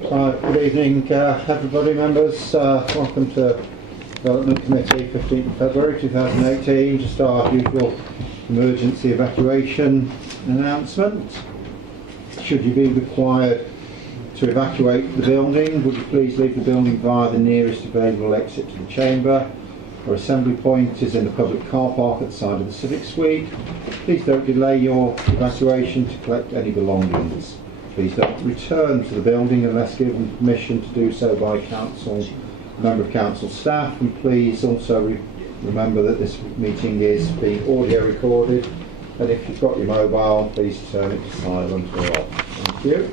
Good evening, everybody, members. Welcome to Development Committee, 15th of February 2018. Just our usual emergency evacuation announcement. Should you be required to evacuate the building, would you please leave the building via the nearest available exit to the chamber. Our assembly point is in the public car park at the side of the Civic Suite. Please don't delay your evacuation to collect any belongings. Please don't return to the building unless given permission to do so by a member of council staff, and please also remember that this meeting is being audio recorded, and if you've got your mobile, please turn it to silent or off. Thank you.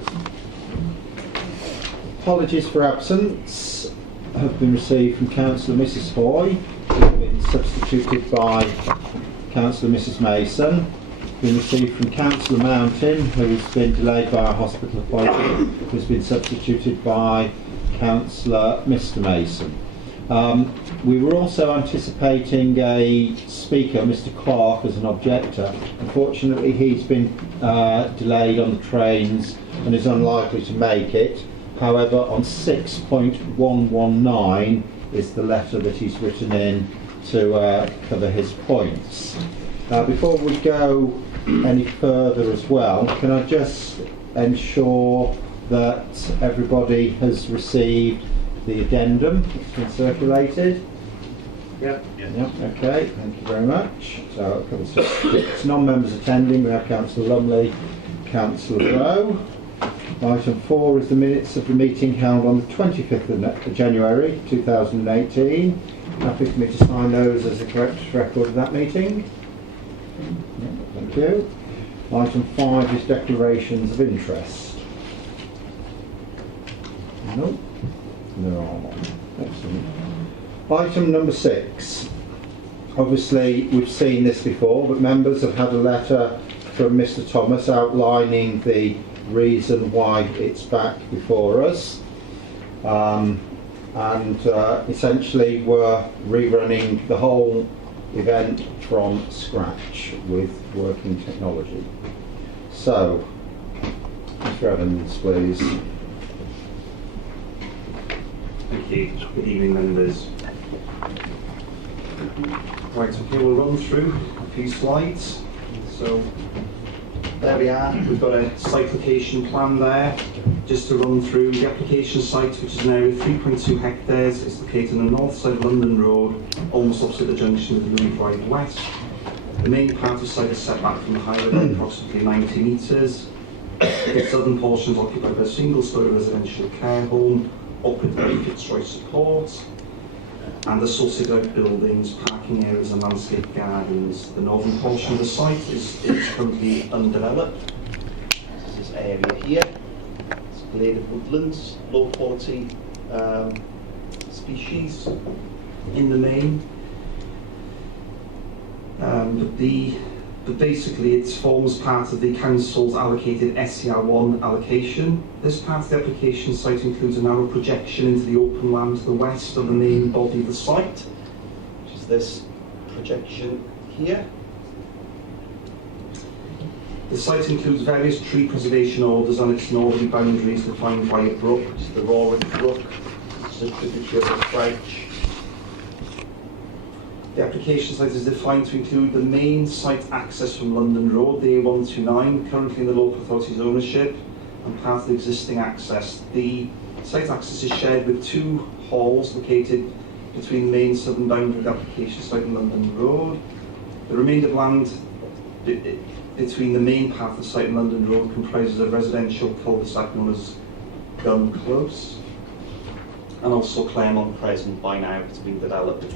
Apologies for absence have been received from Councillor Mrs Hoy, who has been substituted by Councillor Mrs Mason. Been received from Councillor Mountain, who has been delayed by a hospital appointment, who has been substituted by Councillor Mr Mason. We were also anticipating a speaker, Mr Clark, as an objector. Unfortunately, he's been delayed on the trains and is unlikely to make it. However, on 6.119 is the letter that he's written in to cover his points. Before we go any further as well, can I just ensure that everybody has received the addendum that's been circulated? Yeah. Okay, thank you very much. So it covers 6 non-members attending. We have Councillor Lumley, Councillor Rowe. Item 4 is the minutes of the meeting held on the 25th of January 2018. Happy for me to sign those as a correct record of that meeting. Thank you. Item 5 is declarations of interest. No, there are none. Excellent. Item number 6. Obviously, we've seen this before, but members have had a letter from Mr Thomas outlining the reason why it's back before us. Essentially, we're rerunning the whole event from scratch with working technology. So, Mr Evans, please. Thank you. Good evening, members. Right, okay, we'll run through a few slides. So, there we are. We've got a site location plan there. Just to run through the application site, which is an area of 3.2 hectares. It's located on the north side of London Road, almost opposite the junction with the Louis Drive West. The main part of the site is set back from the highway by approximately 90 metres. The southern portion is occupied by a single-storey residential care home, up with very Fitzroy support, and associated outbuildings, parking areas and landscape gardens. The northern portion of the site is currently undeveloped. This is this area here. It's a glade of woodlands, low quality species in the main. But basically it forms part of the council's allocated SCR1 allocation. This part of the application site includes a narrow projection into the open land to the west of the main body of the site, which is this projection here. The site includes various tree preservation orders on its northerly boundaries defined by a brook, which is the Roaring Brook, which is a tributary of the French. The application site is defined to include the main site access from London Road, the A129, currently in the local authority's ownership, and part of the existing access. The site access is shared with 2 halls located between the main southern boundary of the application site and London Road. The remainder of land between the main part of the site and London Road comprises a residential cul-de-sac known as Gun Close, and also Claremont Crescent by now it's been developed.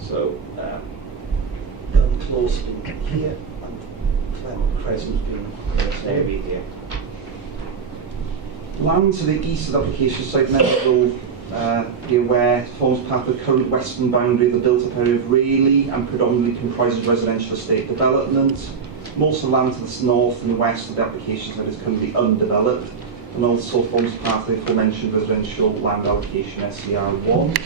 So, Gun Close being here, and Claremont Crescent being this area here. Land to the east of the application site, members will be aware, forms part of the current western boundary of the built-up area of Rayleigh and predominantly comprises residential estate development. Most of the land to the north and west of the application site is currently undeveloped and also forms part of the aforementioned residential land allocation SCR1.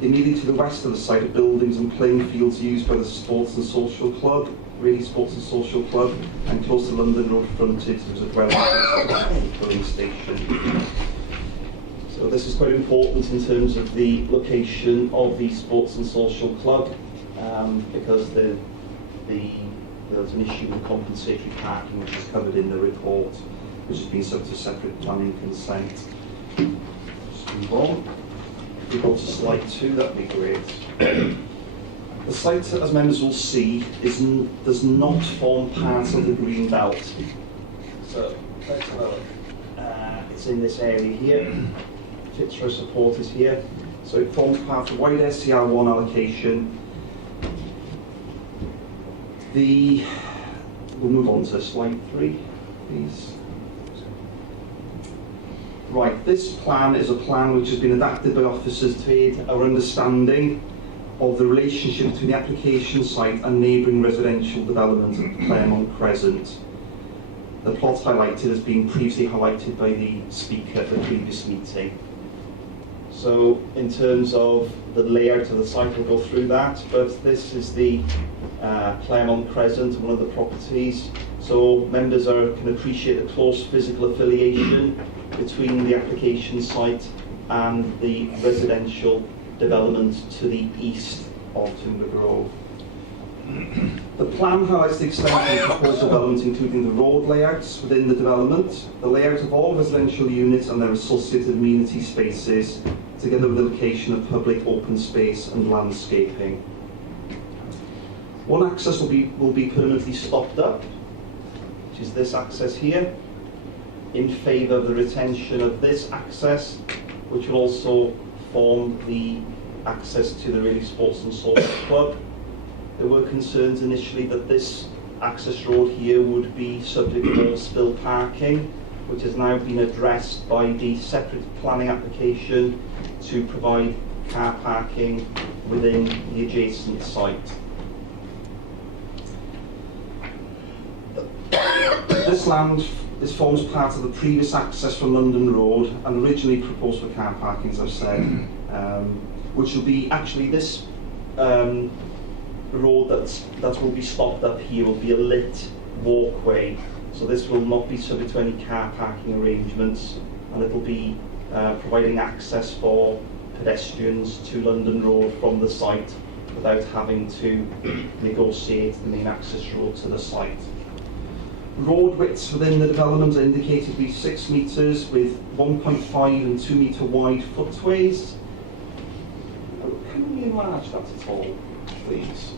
Immediately to the west of the site are buildings and playing fields used by the Sports and Social Club, Really Sports and Social Club, and close to London Road frontage, there's a dwelling filling station. So this is quite important in terms of the location of the Sports and Social Club, because there's an issue with compensatory parking, which is covered in the report, which has been subject to separate planning consent. Just move on. If we go to slide 2, that'd be great. The site, as members will see, does not form part of the green belt. So let's have a look. It's in this area here. Fitzroy support is here. So it forms part of the wide SCR1 allocation. We'll move on to slide 3, please. Right, this plan is a plan which has been adapted by officers to aid our understanding of the relationship between the application site and neighbouring residential development at Claremont Crescent. The plot highlighted has been previously highlighted by the speaker at the previous meeting. So in terms of the layout of the site, we'll go through that, but this is the Claremont Crescent, one of the properties. So members can appreciate the close physical affiliation between the application site and the residential development to the east of Timber Grove. The plan highlights the extent of the proposed development, including the road layouts within the development, the layout of all residential units and their associated amenity spaces, together with the location of public open space and landscaping. One access will be permanently stopped up, which is this access here, in favour of the retention of this access, which will also form the access to the Really Sports and Social Club. There were concerns initially that this access road here would be subject to all spill parking, which has now been addressed by the separate planning application to provide car parking within the adjacent site. This land forms part of the previous access from London Road and originally proposed for car parking, as I've said, which will be actually this road that will be stopped up here will be a lit walkway. So this will not be subject to any car parking arrangements, and it will be providing access for pedestrians to London Road from the site without having to negotiate the main access road to the site. Road widths within the development are indicated to be 6 metres with 1.5 and 2 metre wide footways. Can we enlarge that at all, please?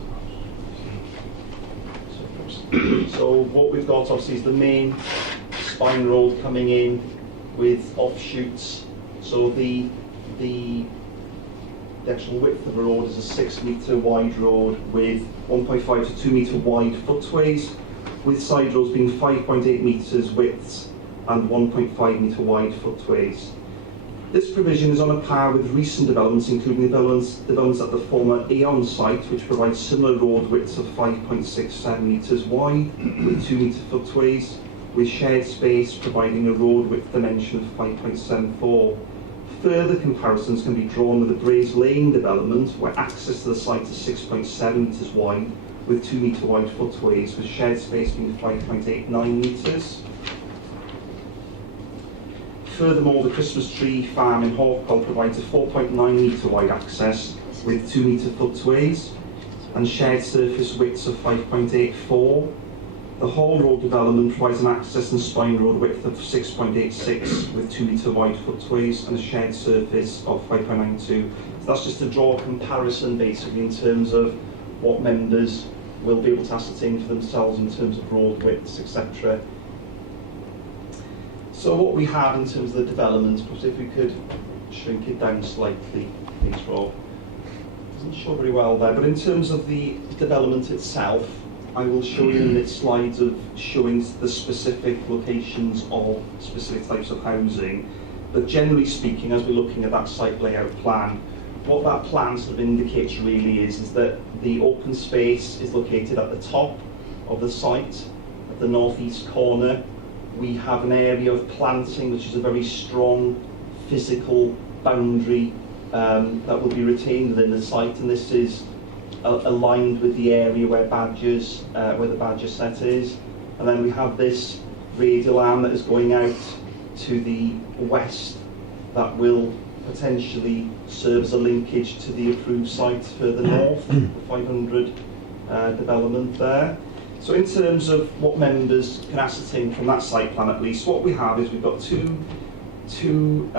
So what we've got obviously is the main spine road coming in with offshoots. So the actual width of the road is a 6 metre wide road with 1.5 to 2 metre wide footways, with side roads being 5.8 metres widths and 1.5 metre wide footways. This provision is on a par with recent developments, including developments at the former Aeon site, which provides similar road widths of 5.67 metres wide with 2 metre footways, with shared space providing a road width dimension of 5.74. Further comparisons can be drawn with the Braes Lane development, where access to the site is 6.7 metres wide with 2 metre wide footways, with shared space being 5.89 metres. Furthermore, the Christmas Tree Farm in Hawkcol provides a 4.9 metre wide access with 2 metre footways and shared surface widths of 5.84. The Hall Road development provides an access and spine road width of 6.86 with 2 metre wide footways and a shared surface of 5.92. So that's just to draw a comparison basically in terms of what members will be able to ascertain for themselves in terms of road widths, etc. So what we have in terms of the development, perhaps if we could shrink it down slightly, please, Rob. Doesn't show very well there, but in terms of the development itself, I will show you in the slides of showing the specific locations of specific types of housing. But generally speaking, as we're looking at that site layout plan, what that plan sort of indicates really is that the open space is located at the top of the site, at the northeast corner. We have an area of planting which is a very strong physical boundary that will be retained within the site, and this is aligned with the area where where the badger set is. And then we have this radial arm that is going out to the west that will potentially serve as a linkage to the approved site further north, the 500 development there. So in terms of what members can ascertain from that site plan at least, what we have is we've got two in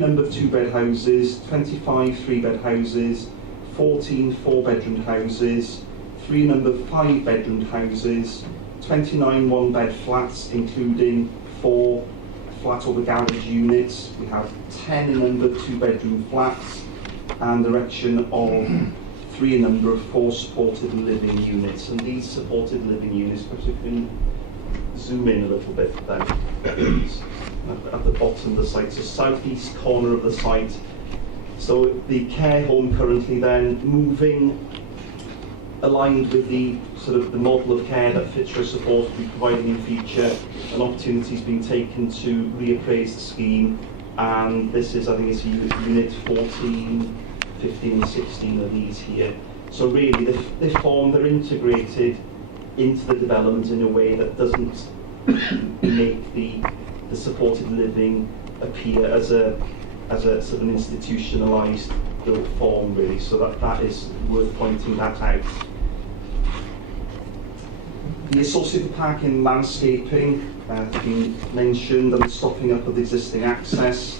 number of 2-bed houses, 25 3-bed houses, 14 4-bedroomed houses, 3 number 5-bedroomed houses, 29 1-bed flats including 4 flat over garage units. We have 10 in number of 2-bedroom flats and erection of 3 in number of 4 supported living units. And these supported living units, perhaps if we can zoom in a little bit then, at the bottom of the site, so southeast corner of the site. So the care home currently then moving aligned with the sort of the model of care that Fitzroy Support will be providing in future. An opportunity has been taken to reappraise the scheme, and this is, I think it's unit 14, 15, 16 of these here. So really, they're integrated into the development in a way that doesn't make the supported living appear as a sort of an institutionalised built form, really. So that is worth pointing that out. The associated parking landscaping has been mentioned, and the stopping up of the existing access.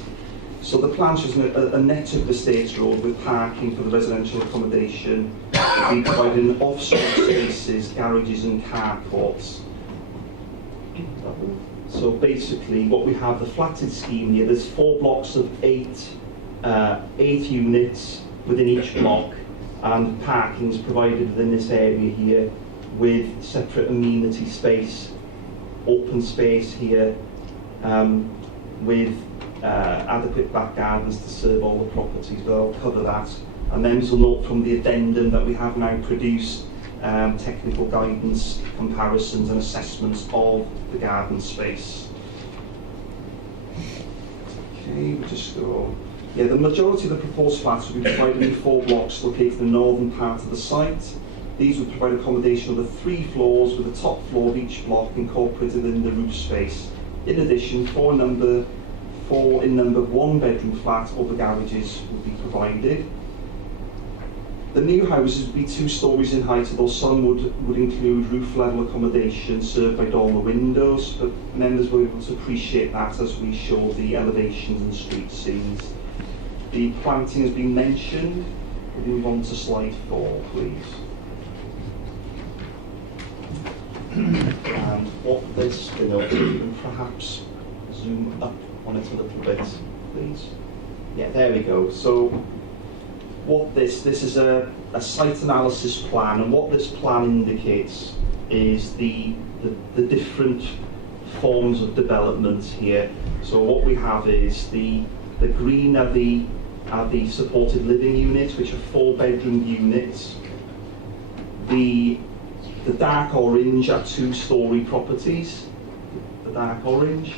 So the plan shows a network estates road with parking for the residential accommodation. We providing off-street spaces, garages and carports. So basically what we have, the flatted scheme here, there's 4 blocks of 8 units within each block, and parking is provided within this area here with separate amenity space, open space here, with adequate back gardens to serve all the properties, but I'll cover that. And then you'll note from the addendum that we have now produced technical guidance, comparisons and assessments of the garden space. Okay, we'll just go on. Yeah, the majority of the proposed flats will be provided in 4 blocks located in the northern part of the site. These will provide accommodation over 3 floors, with the top floor of each block incorporated in the roof space. In addition, 4 in number 1-bedroom flat over garages will be provided. The new houses would be 2 stories in height, although some would include roof level accommodation served by dormer windows, but members will be able to appreciate that as we show the elevations and street scenes. The planting has been mentioned. We'll move on to slide 4, please. And what this denotes, and perhaps zoom up on it a little bit, please. Yeah, there we go. So what this is a site analysis plan, and what this plan indicates is the different forms of development here. So what we have is the green are the supported living units, which are 4-bedroom units. The dark orange are 2-storey properties, the dark orange.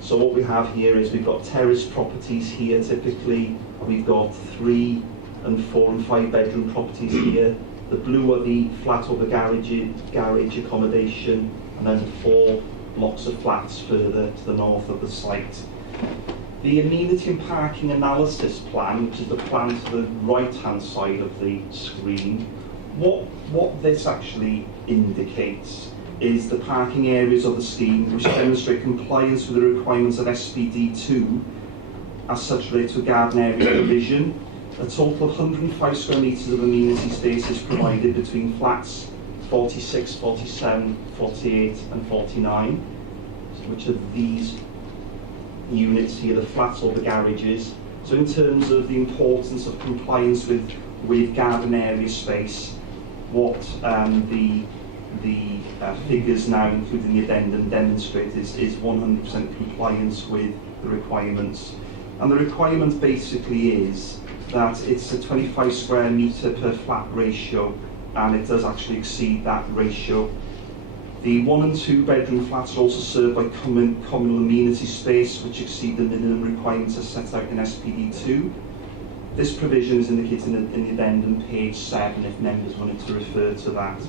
So what we have here is we've got terrace properties here typically, we've got 3 and 4 and 5-bedroom properties here. The blue are the flat over garage accommodation, and then 4 blocks of flats further to the north of the site. The amenity and parking analysis plan, which is the plan to the right-hand side of the screen, what this actually indicates is the parking areas of the scheme which demonstrate compliance with the requirements of SPD2 as such related to garden area provision. A total of 105 square metres of amenity space is provided between flats 46, 47, 48 and 49, which are these units here, the flats or the garages. So in terms of the importance of compliance with garden area space, what the figures now, including the addendum, demonstrate is 100% compliance with the requirements. And the requirement basically is that it's a 25 square metre per flat ratio, and it does actually exceed that ratio. The 1 and 2 bedroom flats are also served by communal amenity space, which exceed the minimum requirements as set out in SPD2. This provision is indicated in the addendum page 7 if members wanted to refer to that.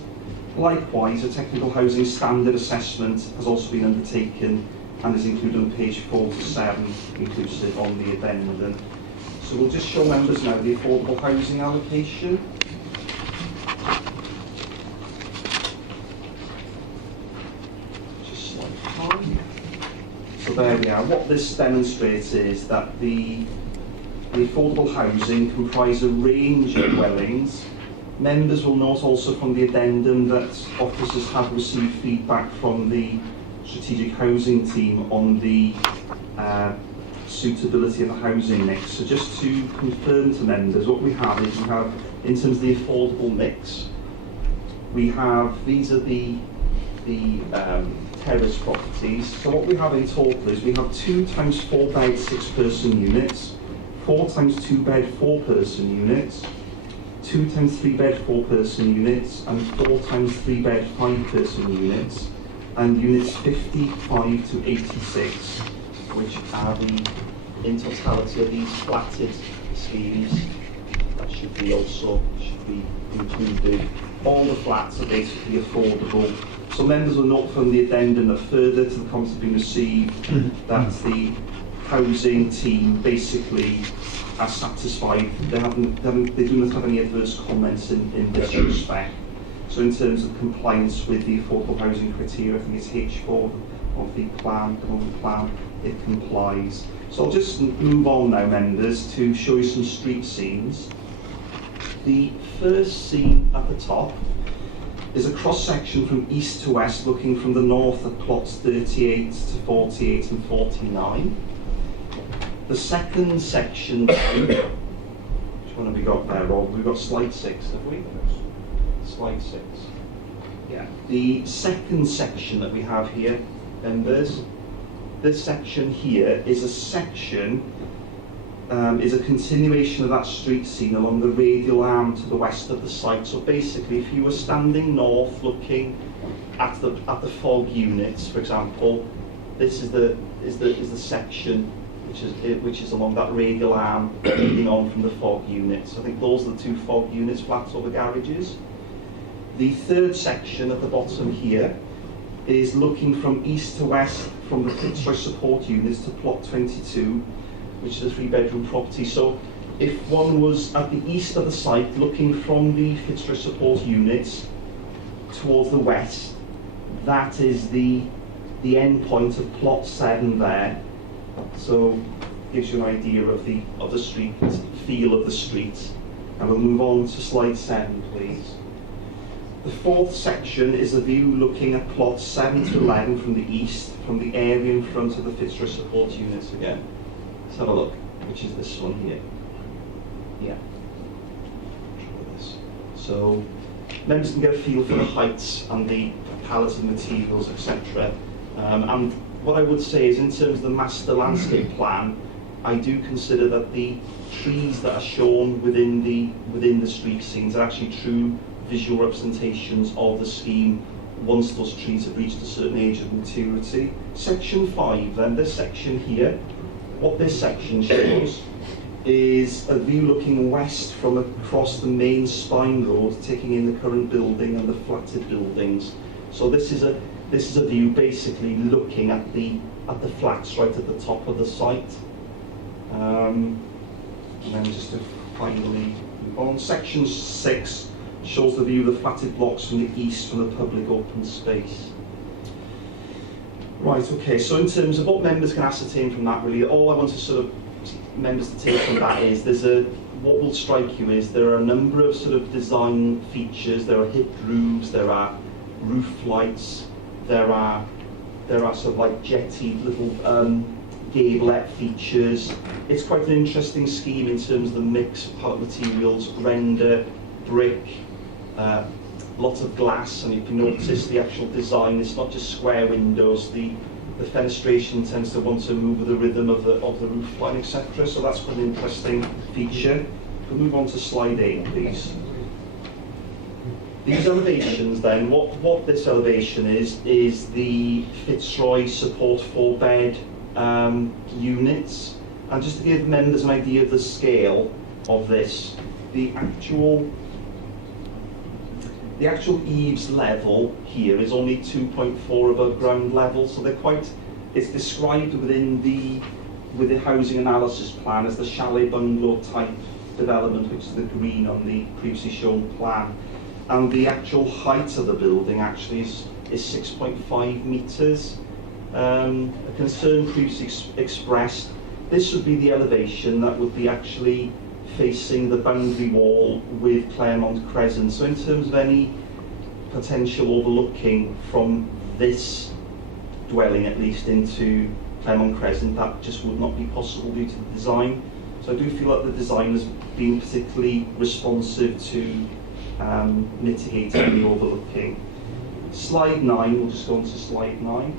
Likewise, a technical housing standard assessment has also been undertaken and is included on page 4 to 7, inclusive on the addendum. So we'll just show members now the affordable housing allocation. Just slide 5. So there we are. What this demonstrates is that the affordable housing comprises a range of dwellings. Members will note also from the addendum that officers have received feedback from the strategic housing team on the suitability of the housing mix. So just to confirm to members, what we have is we have, in terms of the affordable mix, we have, these are the terrace properties. So what we have in total is we have 2 times 4 bed 6 person units, 4 times 2 bed 4 person units, 2 times 3 bed 4 person units, and 4 times 3 bed 5 person units, and units 55 to 86, which are the, in totality of these flatted schemes. That should be included. All the flats are basically affordable. So members will note from the addendum that further to the comments that have been received that the housing team basically are satisfied. They do not have any adverse comments in this respect. So in terms of compliance with the affordable housing criteria, I think it's H4 of the plan, it complies. So I'll just move on now, members, to show you some street scenes. The first scene at the top is a cross-section from east to west, looking from the north at plots 38 to 48 and 49. The second section, which one have we got there, Rob? We've got slide 6, have we? Slide 6. Yeah. The second section that we have here, members, this section here is a section, is a continuation of that street scene along the radial arm to the west of the site. So basically, if you were standing north looking at the fog units, for example, this is the section which is along that radial arm leading on from the fog units. I think those are the 2 fog units, flats over garages. The third section at the bottom here is looking from east to west from the Fitzroy support units to plot 22, which is a 3-bedroom property. So if one was at the east of the site looking from the Fitzroy support units towards the west, that is the end point of plot 7 there. So gives you an idea of the street, feel of the street. And we'll move on to slide 7, please. The fourth section is a view looking at plots 7 to 11 from the east, from the area in front of the Fitzroy support units again. Let's have a look, which is this one here. Yeah. So members can get a feel for the heights and the palette of materials, etc. And what I would say is, in terms of the master landscape plan, I do consider that the trees that are shown within the street scenes are actually true visual representations of the scheme once those trees have reached a certain age of maturity. Section 5, then, this section here, what this section shows is a view looking west from across the main spine road, taking in the current building and the flatted buildings. So this is a view basically looking at the flats right at the top of the site. And then just to finally move on, section 6 shows the view of the flatted blocks from the east from the public open space. Right, okay, so in terms of what members can ascertain from that, really, all I want to sort of members to take from that is what will strike you is there are a number of sort of design features. There are hip roofs, there are roof lights, there are sort of like jetty little gablet features. It's quite an interesting scheme in terms of the mix of part materials, render, brick, lots of glass, and if you notice the actual design, it's not just square windows. The fenestration tends to want to move with the rhythm of the roof line, etc. So that's quite an interesting feature. We'll move on to slide 8, please. These elevations then, what this elevation is the Fitzroy support 4-bed units. And just to give members an idea of the scale, of this, the actual eaves level here is only 2.4 above ground level, so it's described within the housing analysis plan as the chalet bungalow type development, which is the green on the previously shown plan. And the actual height of the building actually is 6.5 metres. A concern previously expressed, this would be the elevation that would be actually facing the boundary wall with Claremont Crescent. So in terms of any potential overlooking from this dwelling at least into Claremont Crescent, that just would not be possible due to the design. So I do feel that the design has been particularly responsive to mitigating the overlooking. Slide 9, we'll just go on to slide 9.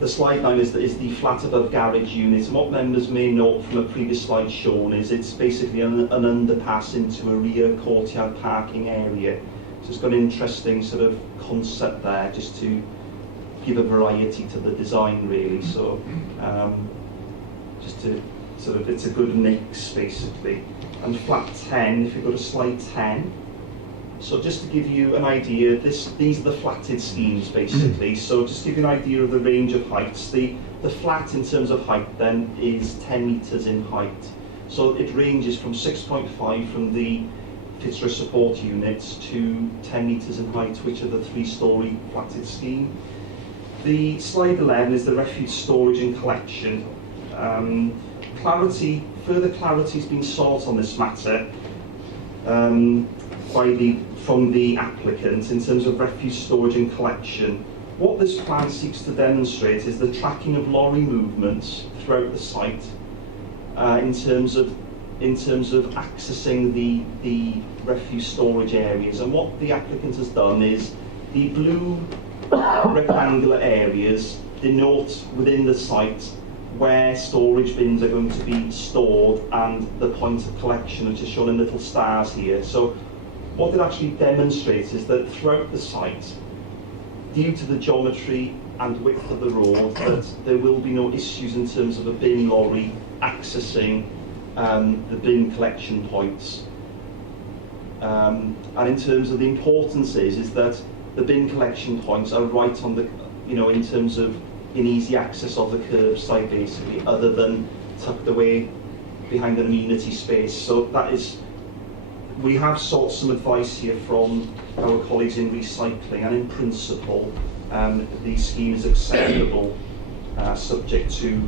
The slide 9 is the flat above garage unit, and what members may note from a previous slide shown is it's basically an underpass into a rear courtyard parking area. So it's got an interesting sort of concept there, just to give a variety to the design really. So just to sort of, it's a good mix basically. And flat 10, if you go to slide 10, so just to give you an idea, these are the flatted schemes basically. So just to give you an idea of the range of heights, the flat in terms of height then is 10 metres in height. So it ranges from 6.5 from the Fitzroy support units to 10 metres in height, which are the 3-storey flatted scheme. The slide 11 is the refuge storage and collection. Further clarity has been sought on this matter from the applicant in terms of refuse storage and collection. What this plan seeks to demonstrate is the tracking of lorry movements throughout the site in terms of accessing the refuse storage areas. And what the applicant has done is the blue rectangular areas denote within the site where storage bins are going to be stored and the point of collection, which is shown in little stars here. So what it actually demonstrates is that throughout the site, due to the geometry and width of the road, that there will be no issues in terms of a bin lorry accessing the bin collection points. And in terms of the importance is that the bin collection points are right on the, in terms of in easy access of the curbside basically, other than tucked away behind an amenity space. So that is, we have sought some advice here from our colleagues in recycling, and in principle the scheme is acceptable, subject to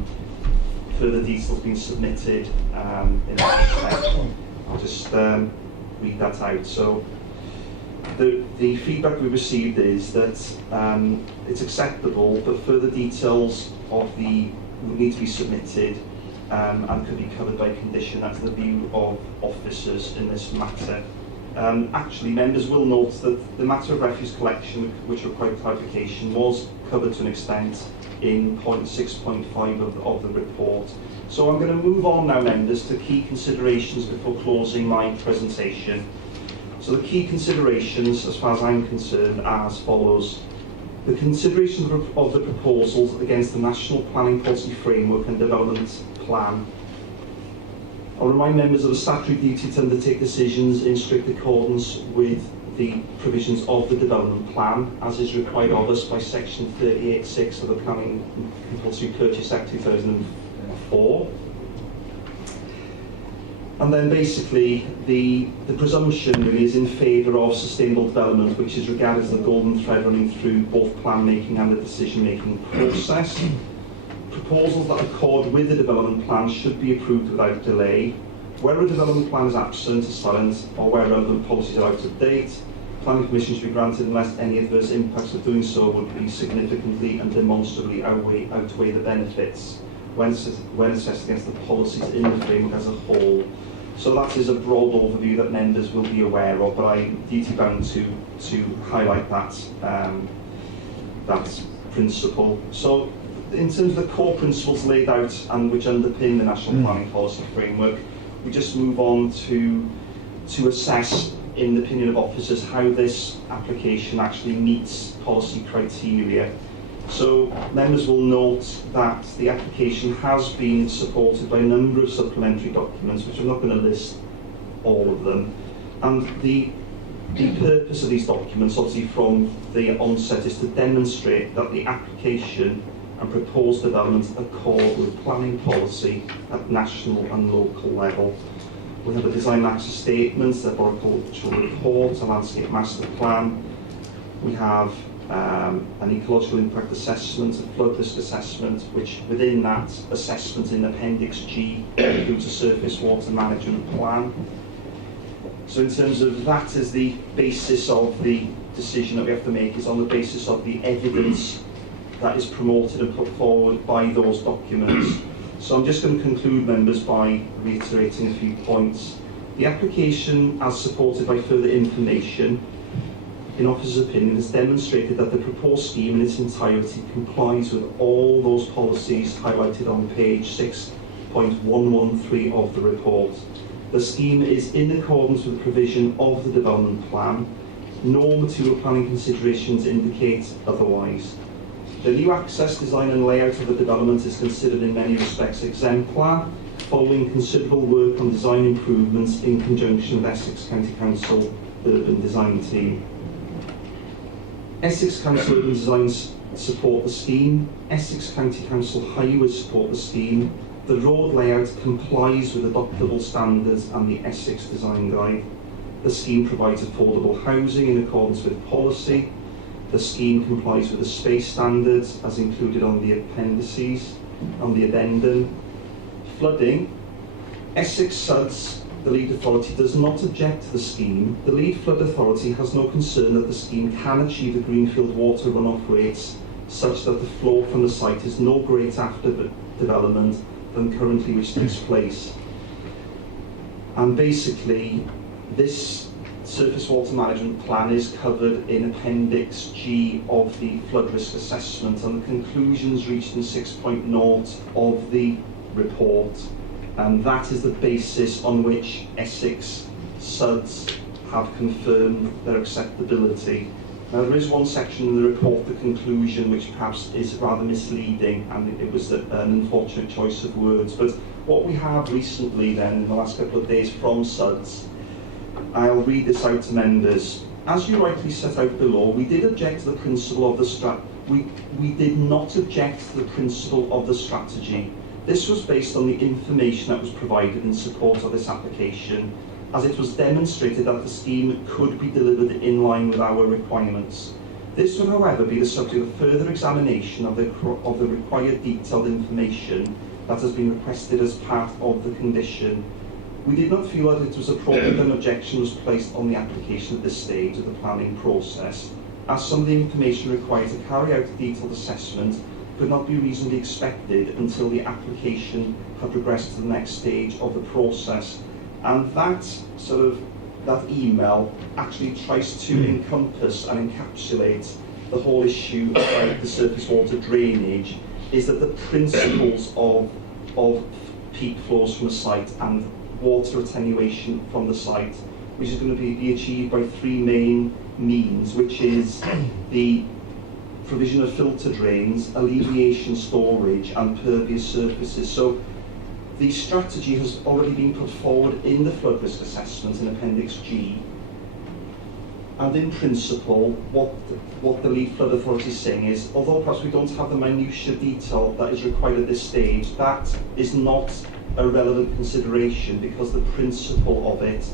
further details being submitted in that respect. I'll just read that out. So the feedback we received is that it's acceptable, but further details would need to be submitted and could be covered by condition. That's the view of officers in this matter. Actually, members will note that the matter of refuse collection, which required clarification, was covered to an extent in point 6.5 of the report. So I'm going to move on now, members, to key considerations before closing my presentation. So the key considerations, as far as I'm concerned, are as follows. The consideration of the proposals against the National Planning Policy Framework and Development Plan. I'll remind members of a statutory duty to undertake decisions in strict accordance with the provisions of the Development Plan, as is required of us by Section 38(6) of the Planning Compulsory Purchase Act 2004. And then basically the presumption really is in favour of sustainable development, which is regarded as the golden thread running through both plan making and the decision making process. Proposals that accord with the development plan should be approved without delay. Where a development plan is absent, is silent, or where relevant policies are out of date, planning permission should be granted unless any adverse impacts of doing so would be significantly and demonstrably outweigh the benefits when assessed against the policies in the framework as a whole. So that is a broad overview that members will be aware of, but I'm duty bound to highlight that principle. So in terms of the core principles laid out and which underpin the National Planning Policy Framework, we just move on to assess, in the opinion of officers, how this application actually meets policy criteria. So members will note that the application has been supported by a number of supplementary documents, which I'm not going to list all of them. And the purpose of these documents, obviously from the onset, is to demonstrate that the application and proposed development accord with planning policy at national and local level. We have a design access statement, the horticultural report, a landscape master plan. We have an ecological impact assessment, a flood risk assessment, which within that assessment in Appendix G includes a surface water management plan. So in terms of that as the basis of the decision that we have to make, is on the basis of the evidence that is promoted and put forward by those documents. So I'm just going to conclude, members, by reiterating a few points. The application, as supported by further information, in officer's opinion, has demonstrated that the proposed scheme in its entirety complies with all those policies highlighted on page 6.113 of the report. The scheme is in accordance with the provision of the development plan. No material planning considerations indicate otherwise. The new access, design and layout of the development is considered in many respects exemplar, following considerable work on design improvements in conjunction with Essex County Council Urban Design Team. Essex Council Urban Designs support the scheme. Essex County Council Highways support the scheme. The road layout complies with adoptable standards and the Essex Design Guide. The scheme provides affordable housing in accordance with policy. The scheme complies with the space standards as included on the appendices, on the addendum. Flooding. Essex SUDS, the lead authority, does not object to the scheme. The lead flood authority has no concern that the scheme can achieve the greenfield water runoff rates such that the flow from the site is no greater after development than currently which takes place. And basically, this surface water management plan is covered in Appendix G of the flood risk assessment, and the conclusions reached in 6.0 of the report. And that is the basis on which Essex SUDS have confirmed their acceptability. Now, there is one section in the report, the conclusion, which perhaps is rather misleading, and it was an unfortunate choice of words. But what we have recently then, in the last couple of days from SUDS, I'll read this out to members. As you rightly set out below, we did object to the principle of the we did not object to the principle of the strategy. This was based on the information that was provided in support of this application, as it was demonstrated that the scheme could be delivered in line with our requirements. This would, however, be the subject of further examination of the required detailed information that has been requested as part of the condition. We did not feel that it was appropriate that an objection was placed on the application at this stage of the planning process, as some of the information required to carry out a detailed assessment could not be reasonably expected until the application had progressed to the next stage of the process. And that email actually tries to encompass and encapsulate the whole issue about the surface water drainage, is that the principles of peak flows from a site and water attenuation from the site, which is going to be achieved by three main means, which is the provision of filter drains, alleviation storage, and pervious surfaces. So the strategy has already been put forward in the flood risk assessment in Appendix G, and in principle what the lead flood authority is saying is, although perhaps we don't have the minutiae detail that is required at this stage, that is not a relevant consideration, because the principle of it,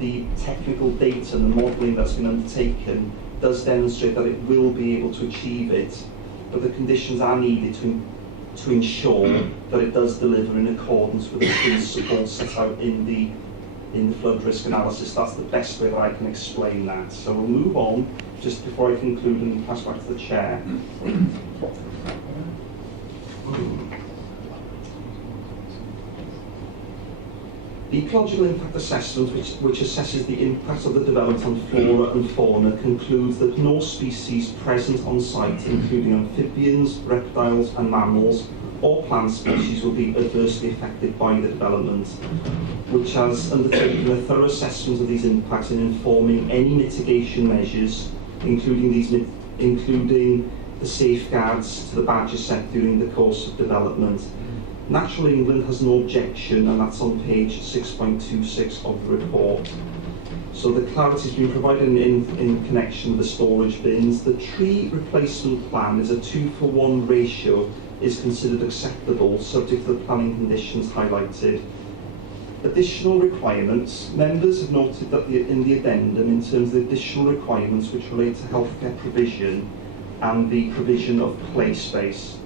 the technical data and the modelling that's been undertaken does demonstrate that it will be able to achieve it, but the conditions are needed to ensure that it does deliver in accordance with the principles set out in the flood risk analysis. That's the best way that I can explain that. So we'll move on, just before I conclude and pass back to the chair. The ecological impact assessment, which assesses the impact of the development on flora and fauna, concludes that no species present on site, including amphibians, reptiles and mammals, or plant species, will be adversely affected by the development, which has undertaken a thorough assessment of these impacts in informing any mitigation measures, including the safeguards to the badger set during the course of development. Natural England has no objection, and that's on page 6.26 of the report. So the clarity has been provided in connection with the storage bins. The tree replacement plan is a 2-for-1 ratio, is considered acceptable, subject to the planning conditions highlighted. Additional requirements. Members have noted that in the addendum, in terms of the additional requirements which relate to healthcare provision and the provision of play space.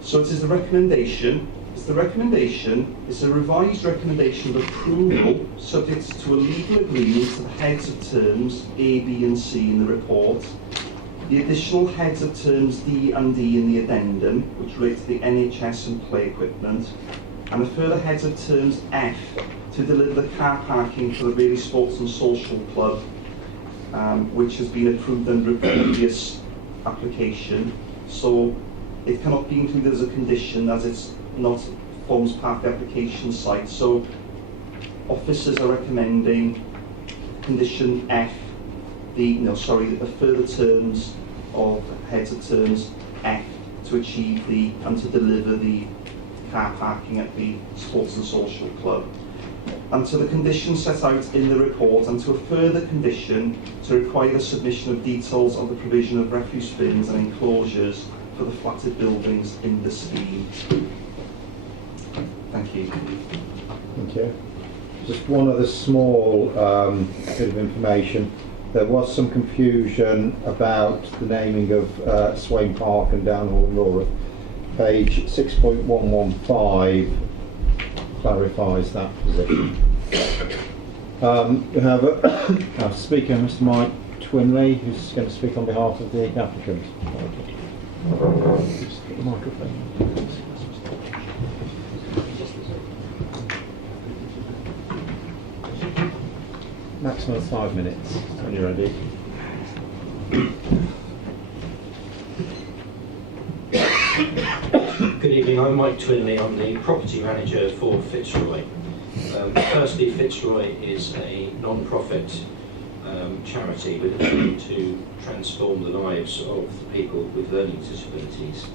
So it is the recommendation. It's a revised recommendation of approval subject to a legal agreement to the heads of terms A, B and C in the report. The additional heads of terms D and E in the addendum, which relate to the NHS and play equipment, and the further heads of terms F to deliver the car parking for the Bailey Sports and Social Club, which has been approved under a previous application. So it cannot be included as a condition as it's not forms part of the application site. So officers are recommending condition F, the further terms of heads of terms F to achieve and to deliver the car parking at the Sports and Social Club. And to the conditions set out in the report, and to a further condition to require the submission of details of the provision of refuse bins and enclosures for the flatted buildings in the scheme. Thank you. Thank you. Just one other small bit of information. There was some confusion about the naming of Swain Park and Downhall Rural. Page 6.115 clarifies that position. We have our speaker, Mr. Mike Twinley, who's going to speak on behalf of the applicant. Just get the microphone. Maximum 5 minutes when you're ready. Good evening, I'm Mike Twinley. I'm the property manager for Fitzroy. Firstly, Fitzroy is a non-profit charity with a aim to transform the lives of the people with learning disabilities.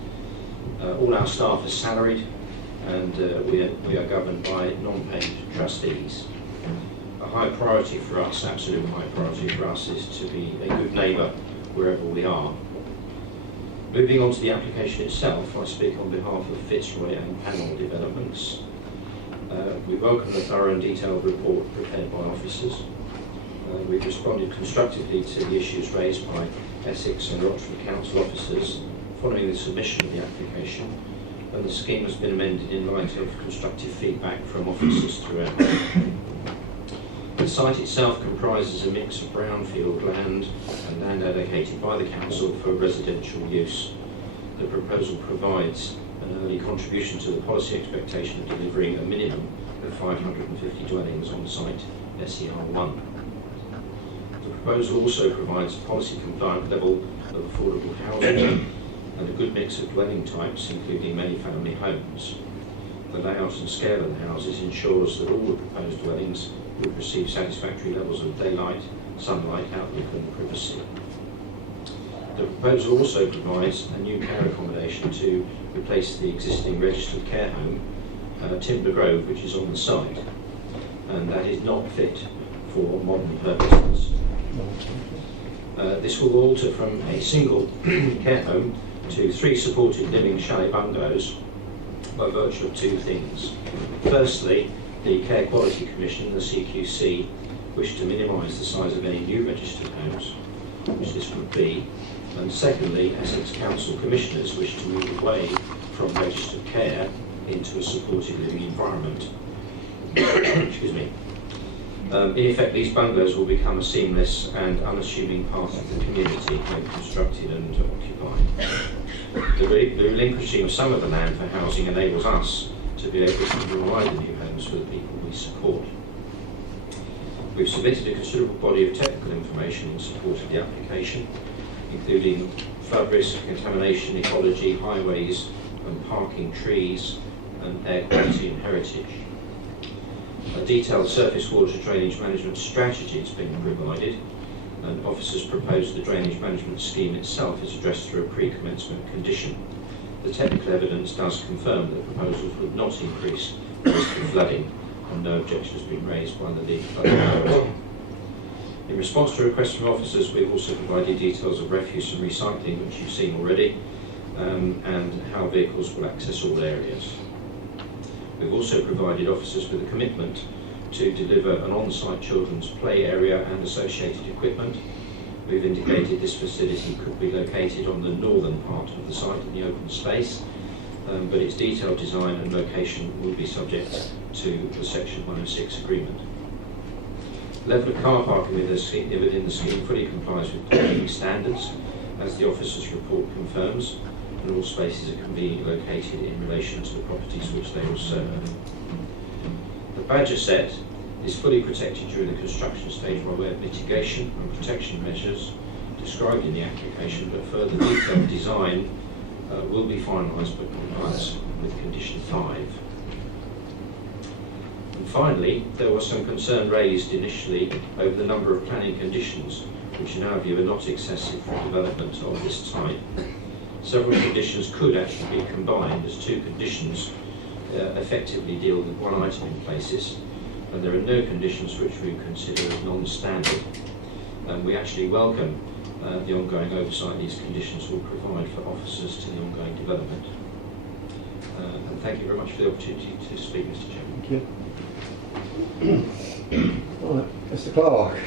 All our staff are salaried, and we are governed by non-paid trustees. A high priority for us, absolute high priority for us, is to be a good neighbour wherever we are. Moving on to the application itself, I speak on behalf of Fitzroy and Panel Developments. We welcome the thorough and detailed report prepared by officers. We've responded constructively to the issues raised by Essex and Rochford Council officers following the submission of the application, and the scheme has been amended in light of constructive feedback from officers throughout. The site itself comprises a mix of brownfield land and land allocated by the council for residential use. The proposal provides an early contribution to the policy expectation of delivering a minimum of 550 dwellings on site SER1. The proposal also provides a policy compliant level of affordable housing and a good mix of dwelling types, including many family homes. The layout and scale of the houses ensures that all the proposed dwellings will receive satisfactory levels of daylight, sunlight, outlook and privacy. The proposal also provides a new care accommodation to replace the existing registered care home, Timber Grove, which is on the site, and that is not fit for modern purposes. This will alter from a single care home to 3 supported living chalet bungalows by virtue of 2 things. Firstly, the Care Quality Commission, the CQC, wish to minimise the size of any new registered homes, which this would be. And secondly, Essex Council Commissioners wish to move away from registered care into a supported living environment. Excuse me. In effect, these bungalows will become a seamless and unassuming part of the community when constructed and occupied. The relinquishing of some of the land for housing enables us to be able to provide the new homes for the people we support. We've submitted a considerable body of technical information in support of the application, including flood risk, contamination, ecology, highways and parking, trees and air quality and heritage. A detailed surface water drainage management strategy has been provided, and officers propose the drainage management scheme itself is addressed through a pre-commencement condition. The technical evidence does confirm that the proposals would not increase the risk of flooding, and no objection has been raised by the lead flood authority. In response to requests from officers, we've also provided details of refuse and recycling, which you've seen already, and how vehicles will access all areas. We've also provided officers with a commitment to deliver an on-site children's play area and associated equipment. We've indicated this facility could be located on the northern part of the site in the open space, but its detailed design and location will be subject to the Section 106 agreement. Level of car parking within the scheme fully complies with parking standards, as the officer's report confirms, and all spaces are conveniently located in relation to the properties which they will serve. The badger set is fully protected during the construction stage by way of mitigation and protection measures described in the application, but further detailed design will be finalised by compliance with Condition 5. And finally, there was some concern raised initially over the number of planning conditions, which in our view are not excessive for development of this type. Several conditions could actually be combined as two conditions effectively deal with one item in places, and there are no conditions which we consider as non-standard. And we actually welcome the ongoing oversight these conditions will provide for officers to the ongoing development. And thank you very much for the opportunity to speak, Mr. Chairman. Thank you. Right, Mr. Clark,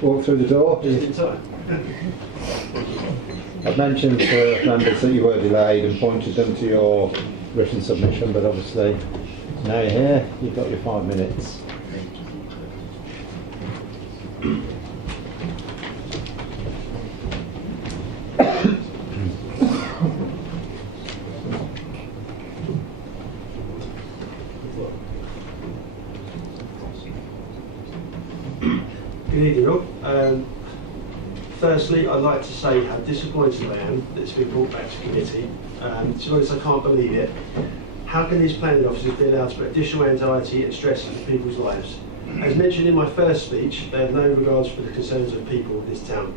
walk through the door. Just in time. I've mentioned to members that you were delayed and pointed them to your written submission, but obviously now you're here, you've got your 5 minutes. Good evening all. Firstly, I'd like to say how disappointed I am that it's been brought back to committee. To be honest, I can't believe it. How can these planning officers be allowed to put additional anxiety and stress into people's lives? As mentioned in my first speech, they have no regards for the concerns of people of this town.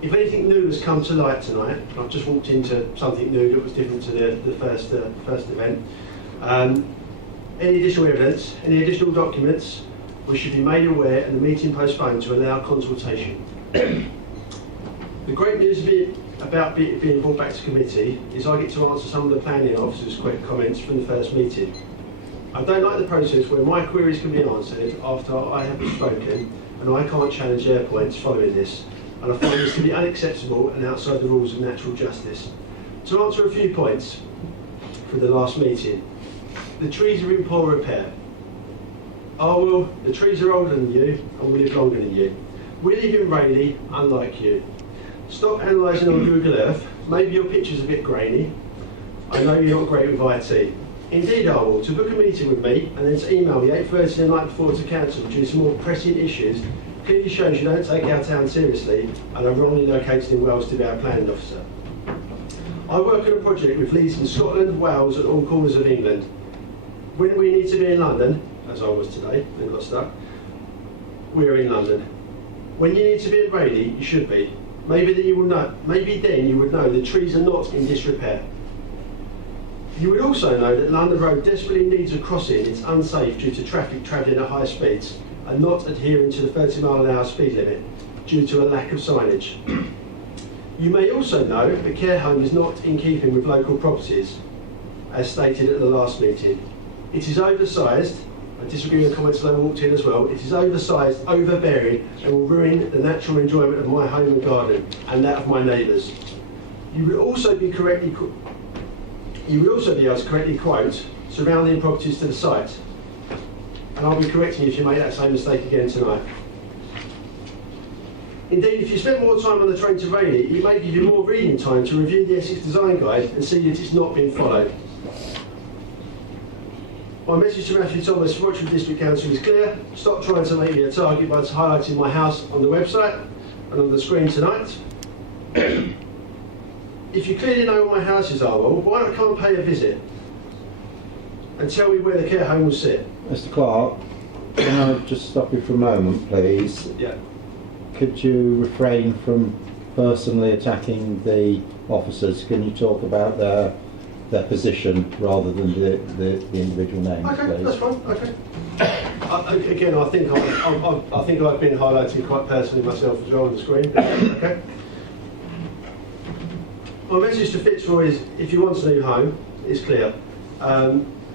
If anything new has come to light tonight, I've just walked into something new that was different to the first event. Any additional evidence, any additional documents, we should be made aware and the meeting postponed to allow consultation. The great news about being brought back to committee is I get to answer some of the planning officers' quick comments from the first meeting. I don't like the process where my queries can be answered after I have spoken and I can't challenge their points following this, and I find this to be unacceptable and outside the rules of natural justice. To answer a few points from the last meeting, the trees are in poor repair. Oh well, the trees are older than you and will live longer than you. We live in Rayleigh, unlike you. Stop analysing on Google Earth. Maybe your picture's a bit grainy. I know you're not great with IT. Indeed I will. To book a meeting with me and then to email me 8:30 the night before to cancel due to more pressing issues clearly shows you don't take our town seriously and are wrongly located in Wales to be our planning officer. I work on a project with leads in Scotland, Wales and all corners of England. When we need to be in London, as I was today, and got stuck, we're in London. When you need to be in Rayleigh, you should be. Maybe then you would know the trees are not in disrepair. You would also know that London Road desperately needs a crossing. It's unsafe due to traffic travelling at high speeds and not adhering to the 30-mile-an-hour speed limit due to a lack of signage. You may also know the care home is not in keeping with local properties, as stated at the last meeting. It is oversized. I disagree with the comments that I walked in as well. It is oversized, overbearing, and will ruin the natural enjoyment of my home and garden and that of my neighbours. You would also be able to correctly quote surrounding properties to the site, and I'll be correcting you if you make that same mistake again tonight. Indeed, if you spend more time on the train to Rayleigh, it may give you more reading time to review the Essex Design Guide and see that it's not been followed. My message to Matthew Thomas, Rochford District Council is clear. Stop trying to make me a target by highlighting my house on the website and on the screen tonight. If you clearly know where my houses are, well, why not come and pay a visit and tell me where the care home will sit? Mr. Clark, can I just stop you for a moment, please? Yeah. could you refrain from personally attacking the officers? Can you talk about their position rather than the individual names, Okay, please? that's fine. Okay. Again, I think I've been highlighting quite personally myself as well on the screen. Okay. My message to Fitzroy is: if you want a new home, it's clear.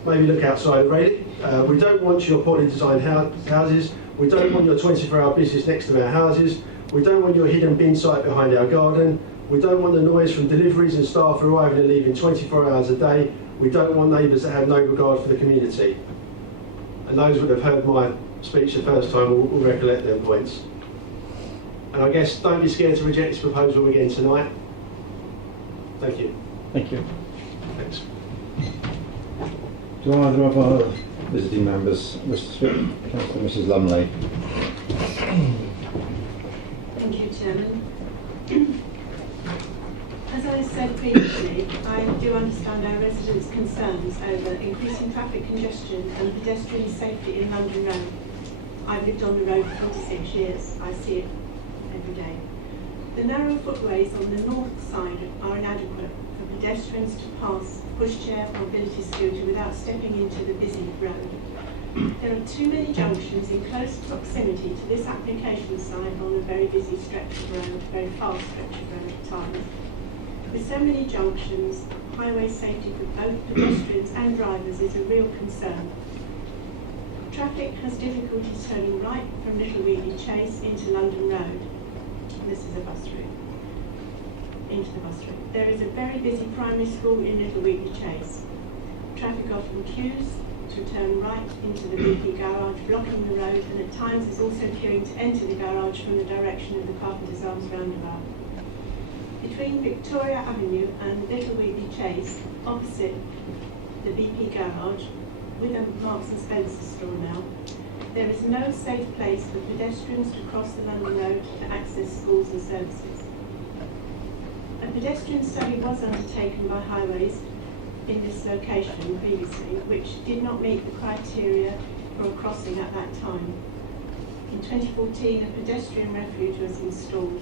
Maybe look outside of Rayleigh. We don't want your poorly designed houses. We don't want your 24-hour business next to our houses. We don't want your hidden bin site behind our garden. We don't want the noise from deliveries and staff arriving and leaving 24 hours a day. We don't want neighbours that have no regard for the community. And those that have heard my speech the first time will recollect their points. And I guess don't be scared to reject this proposal again tonight. Thank you. Thank you. Thanks. Do either of our visiting members wish to speak? Councillor Mrs Lumley. Thank you, Chairman. As I said previously, I do understand our residents' concerns over increasing traffic congestion and pedestrian safety in London Road. I've lived on the road for 46 years. I see it every day. The narrow footways on the north side are inadequate for pedestrians to pass pushchair or mobility scooter without stepping into the busy road. There are too many junctions in close proximity to this application site on a very busy stretch of road, very fast stretch of road at times. With so many junctions, highway safety for both pedestrians and drivers is a real concern. Traffic has difficulty turning right from Little Wheatley Chase into London Road. This is a bus route. Into the bus route. There is a very busy primary school in Little Wheatley Chase. Traffic often queues to turn right into the BP garage, blocking the road, and at times is also queuing to enter the garage from the direction of the Carpenter's Arms roundabout. Between Victoria Avenue and Little Wheatley Chase, opposite the BP garage, with a Marks and Spencer store now, there is no safe place for pedestrians to cross the London Road to access schools and services. A pedestrian study was undertaken by Highways in this location previously, which did not meet the criteria for a crossing at that time. In 2014, a pedestrian refuge was installed,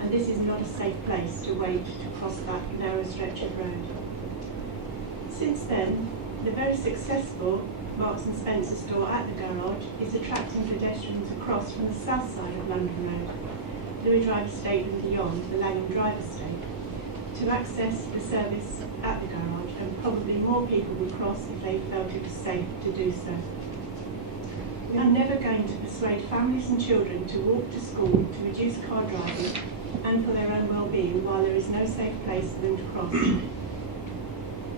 and this is not a safe place to wait to cross that narrow stretch of road. Since then, the very successful Marks and Spencer store at the garage is attracting pedestrians across from the south side of London Road, Louis Drive Estate and beyond the Langham Drive Estate, to access the service at the garage, and probably more people will cross if they felt it was safe to do so. We are never going to persuade families and children to walk to school to reduce car driving and for their own well-being while there is no safe place for them to cross.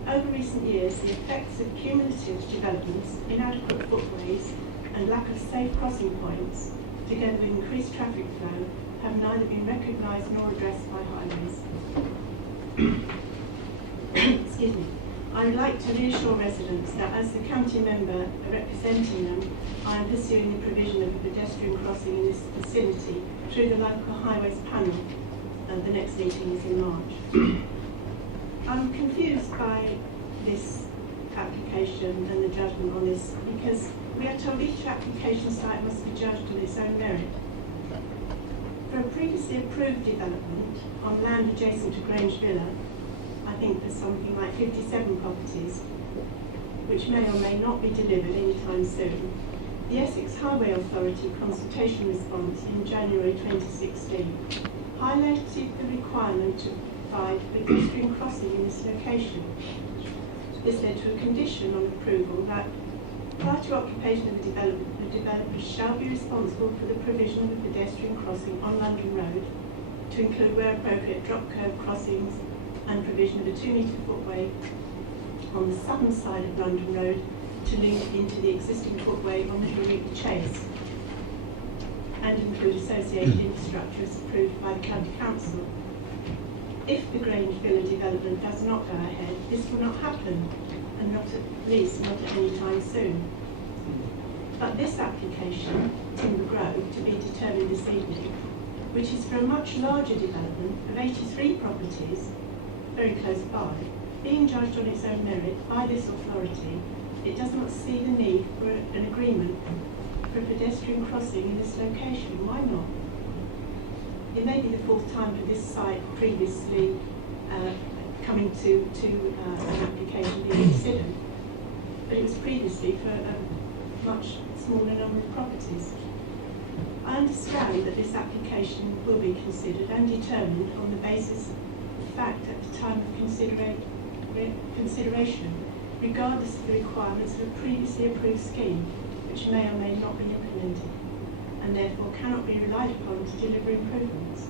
Over recent years, the effects of cumulative developments, inadequate footways and lack of safe crossing points, together with increased traffic flow, have neither been recognised nor addressed by Highways. Excuse me. I would like to reassure residents that as the county member representing them, I am pursuing the provision of a pedestrian crossing in this vicinity through the local Highways panel, and the next meeting is in March. I'm confused by this application and the judgment on this, because we are told each application site must be judged on its own merit. For a previously approved development on land adjacent to Grange Villa, I think there's something like 57 properties, which may or may not be delivered anytime soon. The Essex Highway Authority consultation response in January 2016 highlighted the requirement to provide pedestrian crossing in this location. This led to a condition on approval that prior to occupation of the development, the developer shall be responsible for the provision of a pedestrian crossing on London Road, to include where appropriate drop curb crossings and provision of a 2-metre footway on the southern side of London Road to link into the existing footway on Little Wheatley Chase, and include associated infrastructure as approved by the County Council. If the Grange Villa development does not go ahead, this will not happen, and not at least not at any time soon. But this application, Timber Grove, to be determined this evening, which is for a much larger development of 83 properties, very close by, being judged on its own merit by this authority, it does not see the need for an agreement for a pedestrian crossing in this location. Why not? it may be the fourth time for this site previously coming to an application being considered, but it was previously for a much smaller number of properties. I understand that this application will be considered and determined on the basis of fact at the time of consideration, regardless of the requirements of a previously approved scheme, which may or may not be implemented, and therefore cannot be relied upon to deliver improvements.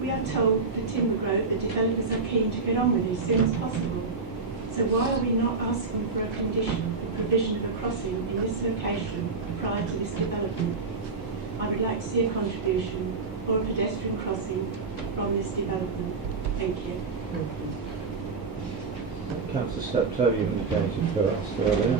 We are told for Timber Grove that developers are keen to get on with it as soon as possible. So why are we not asking for a condition for provision of a crossing in this location prior to this development? I would like to see a contribution for a pedestrian crossing from this development. Thank you. Councillor Steptoe, you indicated for us earlier.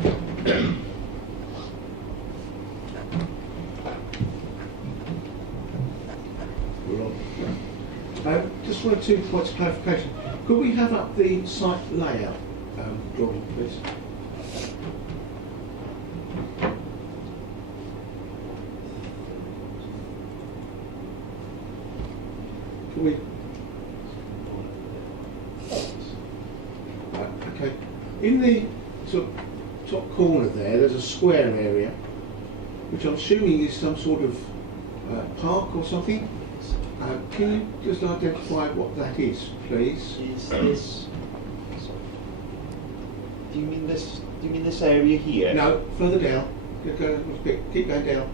Just wanted 2 points of clarification. Could we have up the site layout drawing, please? Can we? Okay. In the sort of top corner there's a square area, which I'm assuming is some sort of park or something. Can you just identify what that is, please? Is this? Do you mean this? Do you mean this area here? No, further down. Keep going down.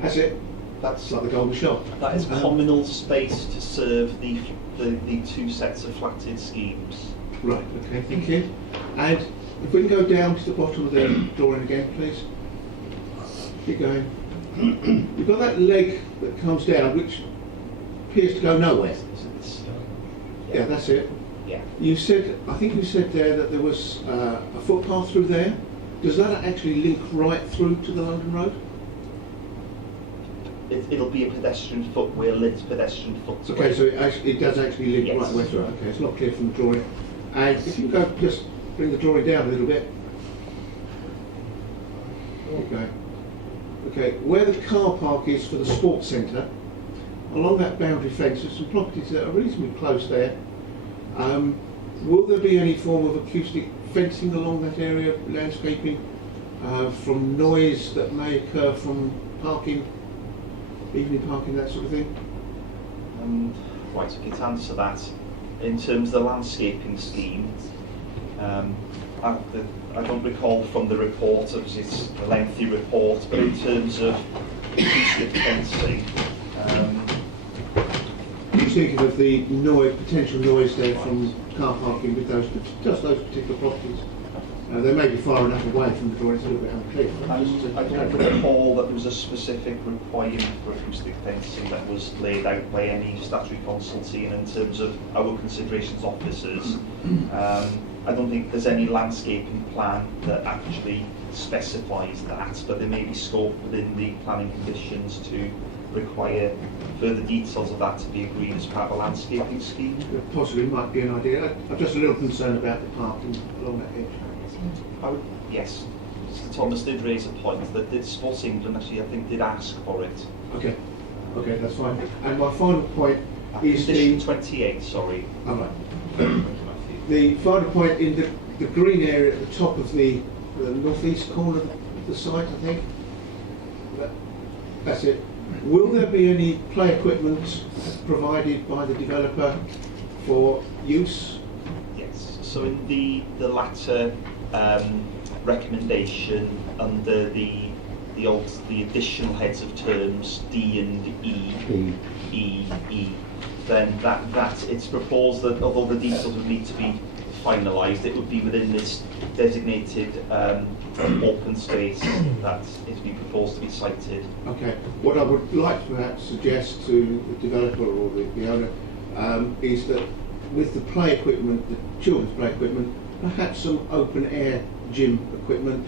That's it. It's like the Golden Shop. That is communal space to serve the 2 sets of flatted schemes. Right. Okay. Thank you. And if we can go down to the bottom of the drawing again, please. Keep going. You've got that leg that comes down, which appears to go nowhere. Yeah, that's it. Yeah. You said, I think you said there that there was a footpath through there. Does that actually link right through to the London Road? It'll be a pedestrian footway, lit pedestrian footway. Okay, so it does actually link Yes. right the way through. Okay, it's not clear from the drawing. And if you go, just bring the drawing down a little bit. Okay. Okay, where the car park is for the sports centre, along that boundary fence, there's some properties that are reasonably close there. Will there be any form of acoustic fencing along that area, landscaping, from noise that may occur from parking, evening parking, that sort of thing? Right, okay, to answer that, in terms of the landscaping scheme, I don't recall from the report, obviously it's a lengthy report, but in terms of acoustic fencing, You're thinking of the potential noise there from car parking with just those particular properties. They may be far enough away from the drawing, it's a little bit unclear. I don't recall that there was a specific requirement for acoustic fencing that was laid out by any statutory consulting in terms of our considerations officers. I don't think there's any landscaping plan that actually specifies that, but there may be scope within the planning conditions to require further details of that to be agreed as part of a landscaping scheme. Possibly might be an idea. I'm just a little concerned about the parking along that edge. Yes, Mr. Thomas did raise a point that Sports England actually, I think, did ask for it. Okay, that's fine. And my final point is Condition 28, sorry. All right. The final point in the green area at the top of the northeast corner of the site, I think. That's it. Will there be any play equipment provided by the developer for use? Yes. So in the latter recommendation under the additional heads of terms D and E, then that it's proposed that although the details would need to be finalised, it would be within this designated open space that is being proposed to be sited. Okay. What I would like to perhaps suggest to the developer or the owner is that with the play equipment, the children's play equipment, perhaps some open air gym equipment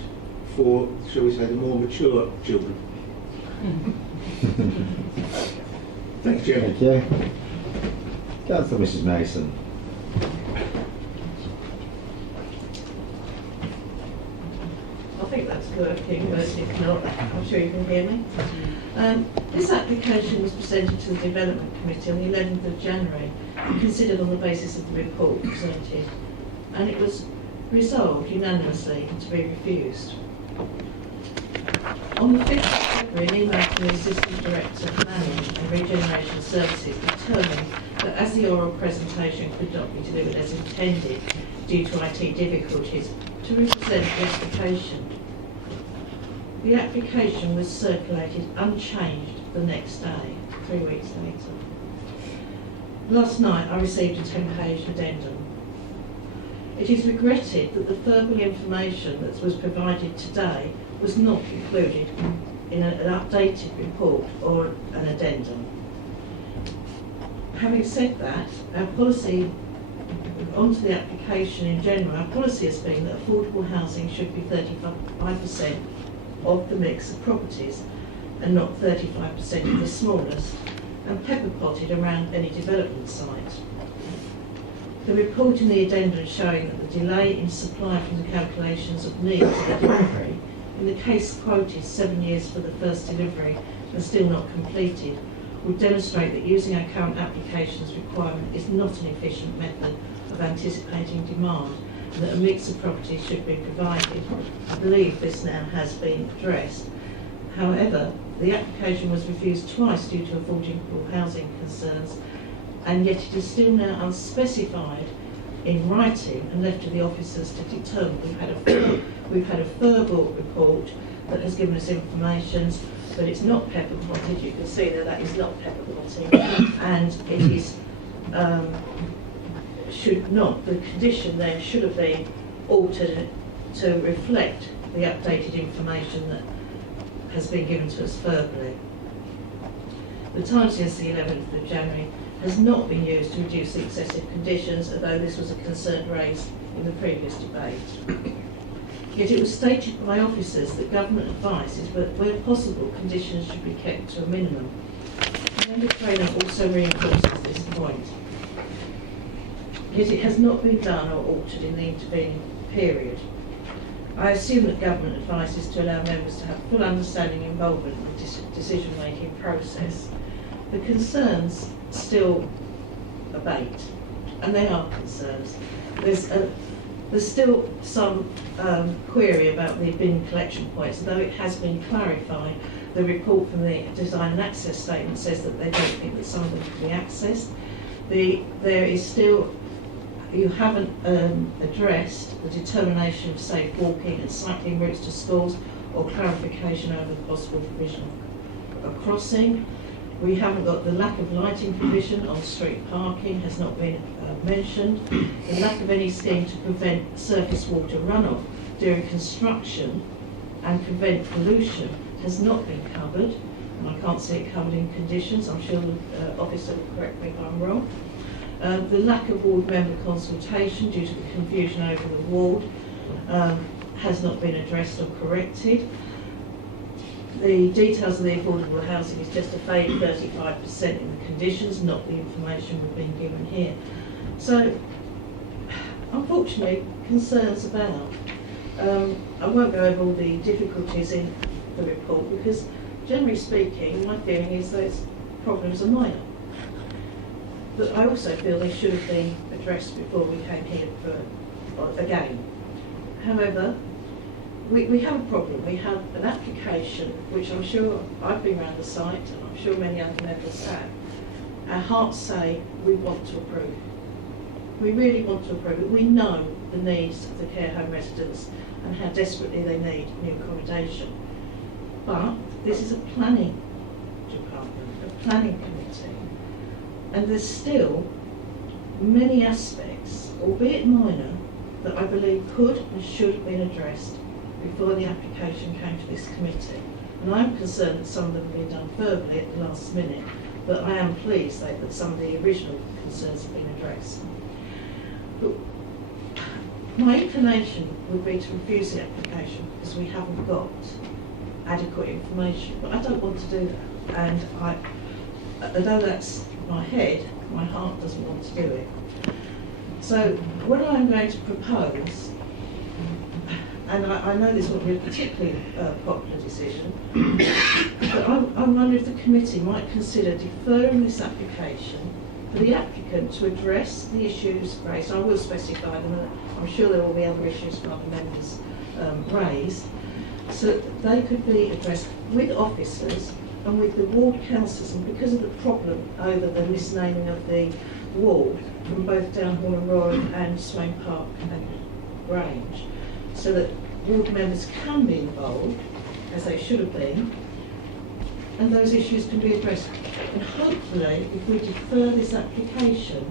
for, shall we say, the more mature children. Thanks, Jim. Thank you. Councillor Mrs Mason. Nothing think that's working, but if not, I'm sure you can hear me. This application was presented to the Development Committee on the 11th of January and considered on the basis of the report presented, and it was resolved unanimously to be refused. On the 5th of February, an email from the Assistant Director of Planning and Regeneration Services determined that as the oral presentation could not be delivered as intended due to IT difficulties, to represent the application. The application was circulated unchanged the next day, 3 weeks later. Last night I received a 10-page addendum. It is regretted that the verbal information that was provided today was not included in an updated report or an addendum. Having said that, our policy, onto the application in general, our policy has been that affordable housing should be 35% of the mix of properties and not 35% of the smallest, and pepper-potted around any development site. The report in the addendum showing that the delay in supply from the calculations of needs of the delivery, in the case quoted 7 years for the first delivery and still not completed, would demonstrate that using our current applications requirement is not an efficient method of anticipating demand, and that a mix of properties should be provided. I believe this now has been addressed. However, the application was refused twice due to affordable housing concerns, and yet it is still now unspecified in writing and left to the officers to determine. We've had a verbal report that has given us information, but it's not pepper potted. You can see that is not pepper potting, and it is should not. The condition there should have been altered to reflect the updated information that has been given to us verbally. The time since the 11th of January has not been used to reduce the excessive conditions, although this was a concern raised in the previous debate. Yet it was stated by officers that government advice is that where possible conditions should be kept to a minimum. Member Trainer also reinforces this point. Yet it has not been done or altered in the intervening period. I assume that government advice is to allow members to have full understanding and involvement in the decision-making process. The concerns still abate, and they are concerns. There's still some query about the bin collection points, although it has been clarified. The report from the Design and Access Statement says that they don't think that some of them can be accessed. There is still, you haven't addressed the determination of safe walking and cycling routes to schools or clarification over the possible provision of a crossing. We haven't got the lack of lighting provision on street parking has not been mentioned. The lack of any scheme to prevent surface water runoff during construction and prevent pollution has not been covered, and I can't see it covered in conditions. I'm sure the officer will correct me if I'm wrong. The lack of ward member consultation due to the confusion over the ward has not been addressed or corrected. The details of the affordable housing is just a vague 35% in the conditions, not the information we've been given here. So, unfortunately, concerns abound. I won't go over all the difficulties in the report because, generally speaking, my feeling is those problems are minor. But I also feel they should have been addressed before we came here again. However, we have a problem. We have an application which I'm sure I've been around the site and I'm sure many other members have. Our hearts say we want to approve. We really want to approve it. We know the needs of the care home residents and how desperately they need new accommodation. But this is a planning department, a planning committee, and there's still many aspects, albeit minor, that I believe could and should have been addressed before the application came to this committee. And I'm concerned that some of them have been done verbally at the last minute, but I am pleased that some of the original concerns have been addressed. But my inclination would be to refuse the application because we haven't got adequate information, but I don't want to do that. And although that's my head, my heart doesn't want to do it. So what I'm going to propose, and I know this won't be a particularly popular decision, but I wonder if the committee might consider deferring this application for the applicant to address the issues raised. I will specify them, and I'm sure there will be other issues from other members raised, so that they could be addressed with officers and with the ward councillors, and because of the problem over the misnaming of the ward from both Downhall and Royal and Swain Park and Grange, so that ward members can be involved, as they should have been, and those issues can be addressed. And hopefully, if we defer this application,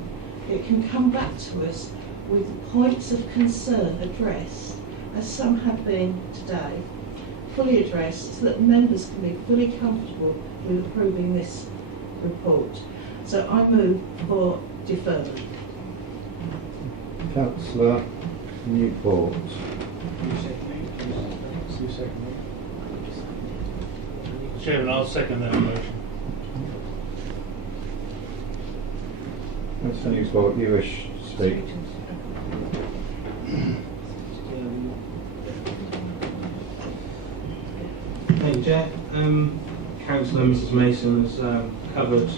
it can come back to us with points of concern addressed, as some have been today, fully addressed, so that members can be fully comfortable with approving this report. So I move for deferment. Councillor Newport. Chairman, I'll second that motion. Councillor Newport, you wish to speak? Thank you, Chair. Councillor Mrs Mason has covered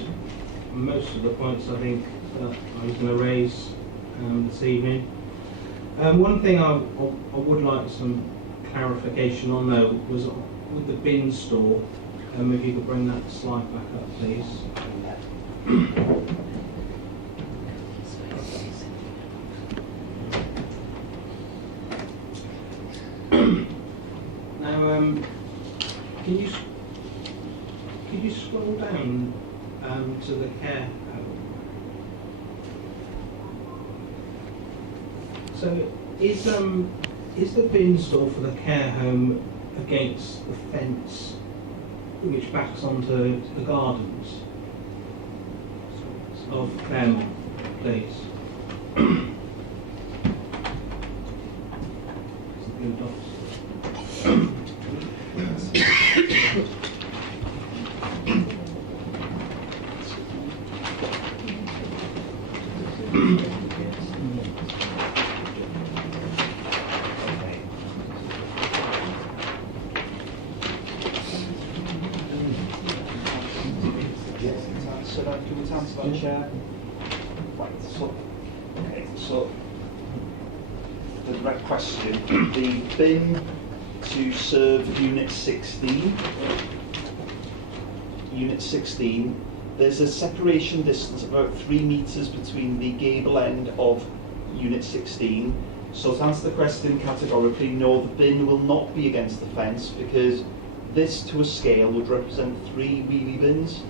most of the points I think that I was going to raise this evening. One thing I would like some clarification on though was with the bin store. If you could bring that slide back up, please. Now, could you scroll down to the care home? So, is the bin store for the care home against the fence which backs onto the gardens of Claremont, please? The blue dots. Chair. Right, so the direct question, the bin to serve Unit 16, there's a separation distance of about 3 metres between the gable end of Unit 16. So to answer the question categorically, no, the bin will not be against the fence, because this to a scale would represent 3 wheelie bins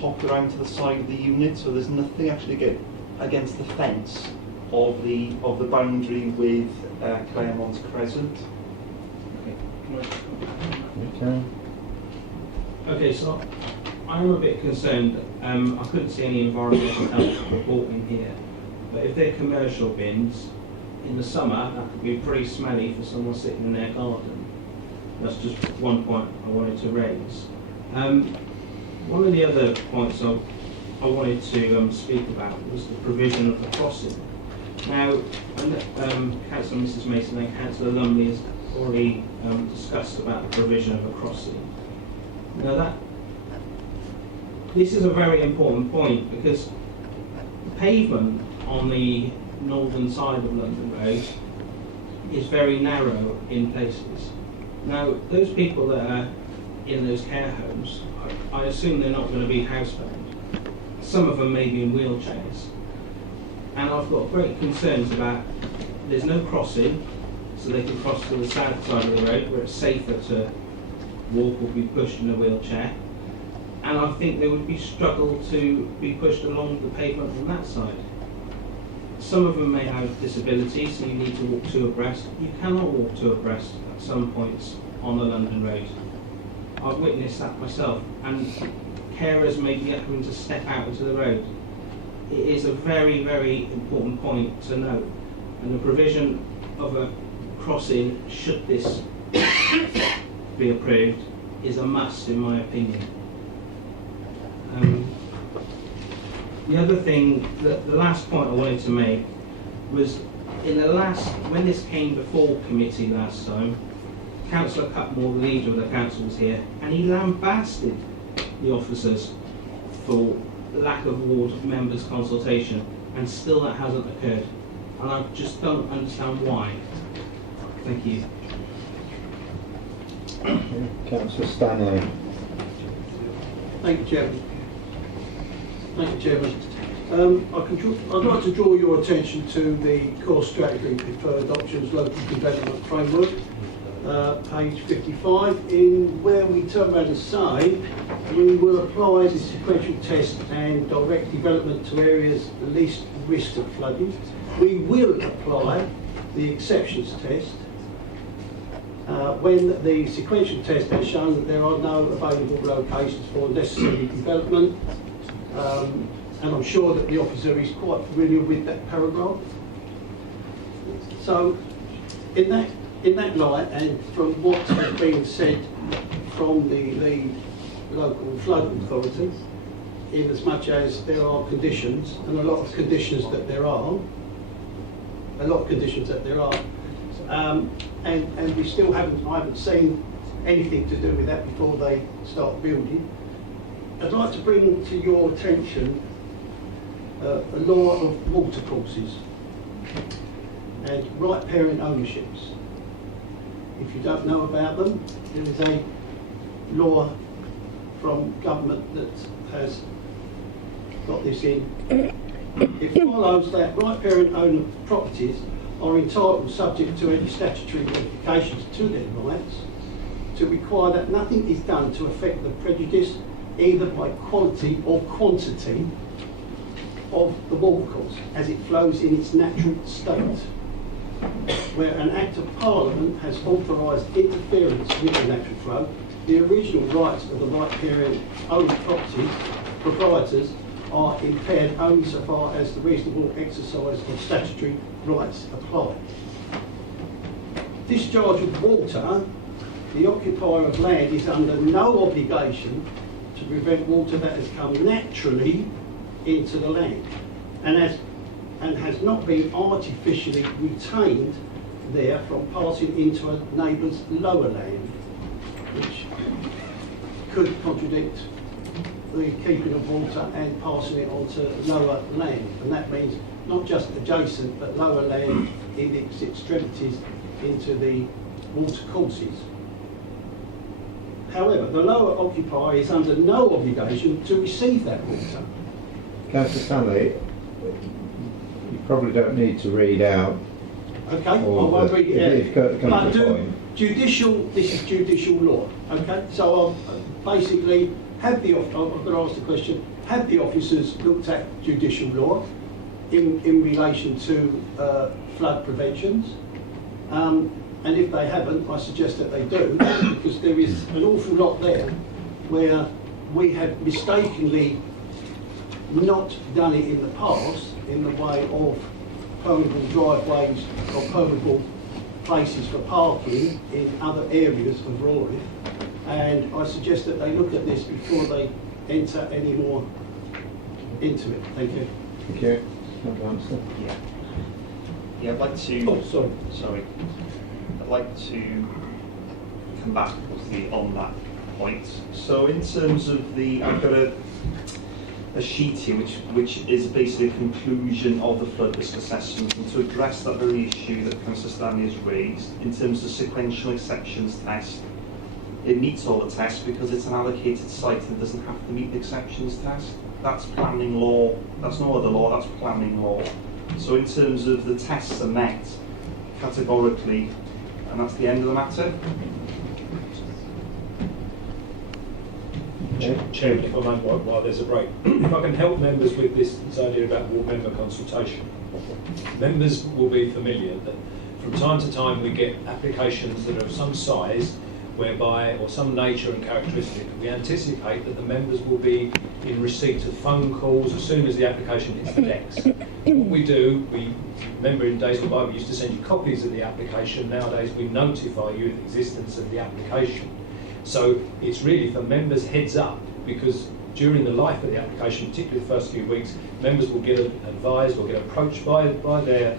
popped around to the side of the unit, so there's nothing actually against the fence of the boundary with Claremont Crescent. Okay, so I'm a bit concerned. I couldn't see any environmental health report in here, but if they're commercial bins, in the summer that could be pretty smelly for someone sitting in their garden. That's just one point I wanted to raise. One of the other points I wanted to speak about was the provision of the crossing. Now, Councillor Mrs Mason and Councillor Lumley has already discussed about the provision of a crossing. Now this is a very important point, because the pavement on the northern side of London Road is very narrow in places. Now, those people that are in those care homes, I assume they're not going to be housebound. Some of them may be in wheelchairs. And I've got great concerns about there's no crossing, so they can cross to the south side of the road where it's safer to walk or be pushed in a wheelchair. And I think they would struggle to be pushed along the pavement on that side. Some of them may have disabilities, so you need to walk 2 abreast. You cannot walk 2 abreast at some points on a London road. I've witnessed that myself, and carers may be having to step out into the road. It is a very, very important point to note, and the provision of a crossing, should this be approved, is a must in my opinion. The other thing, the last point I wanted to make was when this came before committee last time, Councillor Cutmore, the leader of the council, was here, and he lambasted the officers for lack of ward members' consultation, and still that hasn't occurred. And I just don't understand why. Thank you. Councillor Stanley. Thank you, Chairman. Thank you, Chairman. I'd like to draw your attention to the core strategy preferred options local development framework, page 55, in where we turn around and say we will apply the sequential test and direct development to areas least risk of flooding. We will apply the exceptions test when the sequential test has shown that there are no available locations for necessary development. And I'm sure that the officer is quite familiar with that paragraph. So, in that light, and from what has been said from the local flood authority, in as much as there are conditions, and a lot of conditions that there are, and we still I haven't seen anything to do with that before they start building. I'd like to bring to your attention a law of water courses and right parent ownerships. If you don't know about them, there is a law from government that has got this in. It follows that right parent owner properties are entitled, subject to any statutory modifications to their rights, to require that nothing is done to affect the prejudice either by quality or quantity of the watercourse as it flows in its natural state. Where an Act of Parliament has authorised interference with the natural flow, the original rights of the right parent owned property proprietors are impaired only so far as the reasonable exercise of statutory rights apply. Discharge of water, the occupier of land is under no obligation to prevent water that has come naturally into the land and has not been artificially retained there from passing into a neighbour's lower land, which could contradict the keeping of water and passing it onto lower land. And that means not just adjacent, but lower land in its extremities into the water courses. However, the lower occupier is under no obligation to receive that water. Councillor Stanley, you probably don't need to read out. Okay, I won't read it out. But this is judicial law. Okay, so I'll basically I'm going to ask the question: have the officers looked at judicial law in relation to flood preventions? And if they haven't, I suggest that they do, because there is an awful lot there where we have mistakenly not done it in the past in the way of permeable driveways or permeable places for parking in other areas of Rory. And I suggest that they look at this before they enter any more into it. Thank you. Thank you. Answer. Yeah, I'd like to... Oh, sorry. I'd like to come back obviously on that point. So in terms of I've got a sheet here which is basically a conclusion of the flood risk assessment, and to address that very issue that Councillor Stanley has raised in terms of sequential exceptions test, it meets all the tests because it's an allocated site and doesn't have to meet the exceptions test. That's planning law, that's no other law, that's planning law. So in terms of the tests are met categorically, and that's the end of the matter. Chairman, if I may, while there's a break, if I can help members with this idea about ward member consultation. Members will be familiar that from time to time we get applications that are of some size whereby, or some nature and characteristic, we anticipate that the members will be in receipt of phone calls as soon as the application hits the decks. What we do, we remember in days gone by we used to send you copies of the application. Nowadays we notify you of the existence of the application. So it's really for members' heads up, because during the life of the application, particularly the first few weeks, members will get advised or get approached by their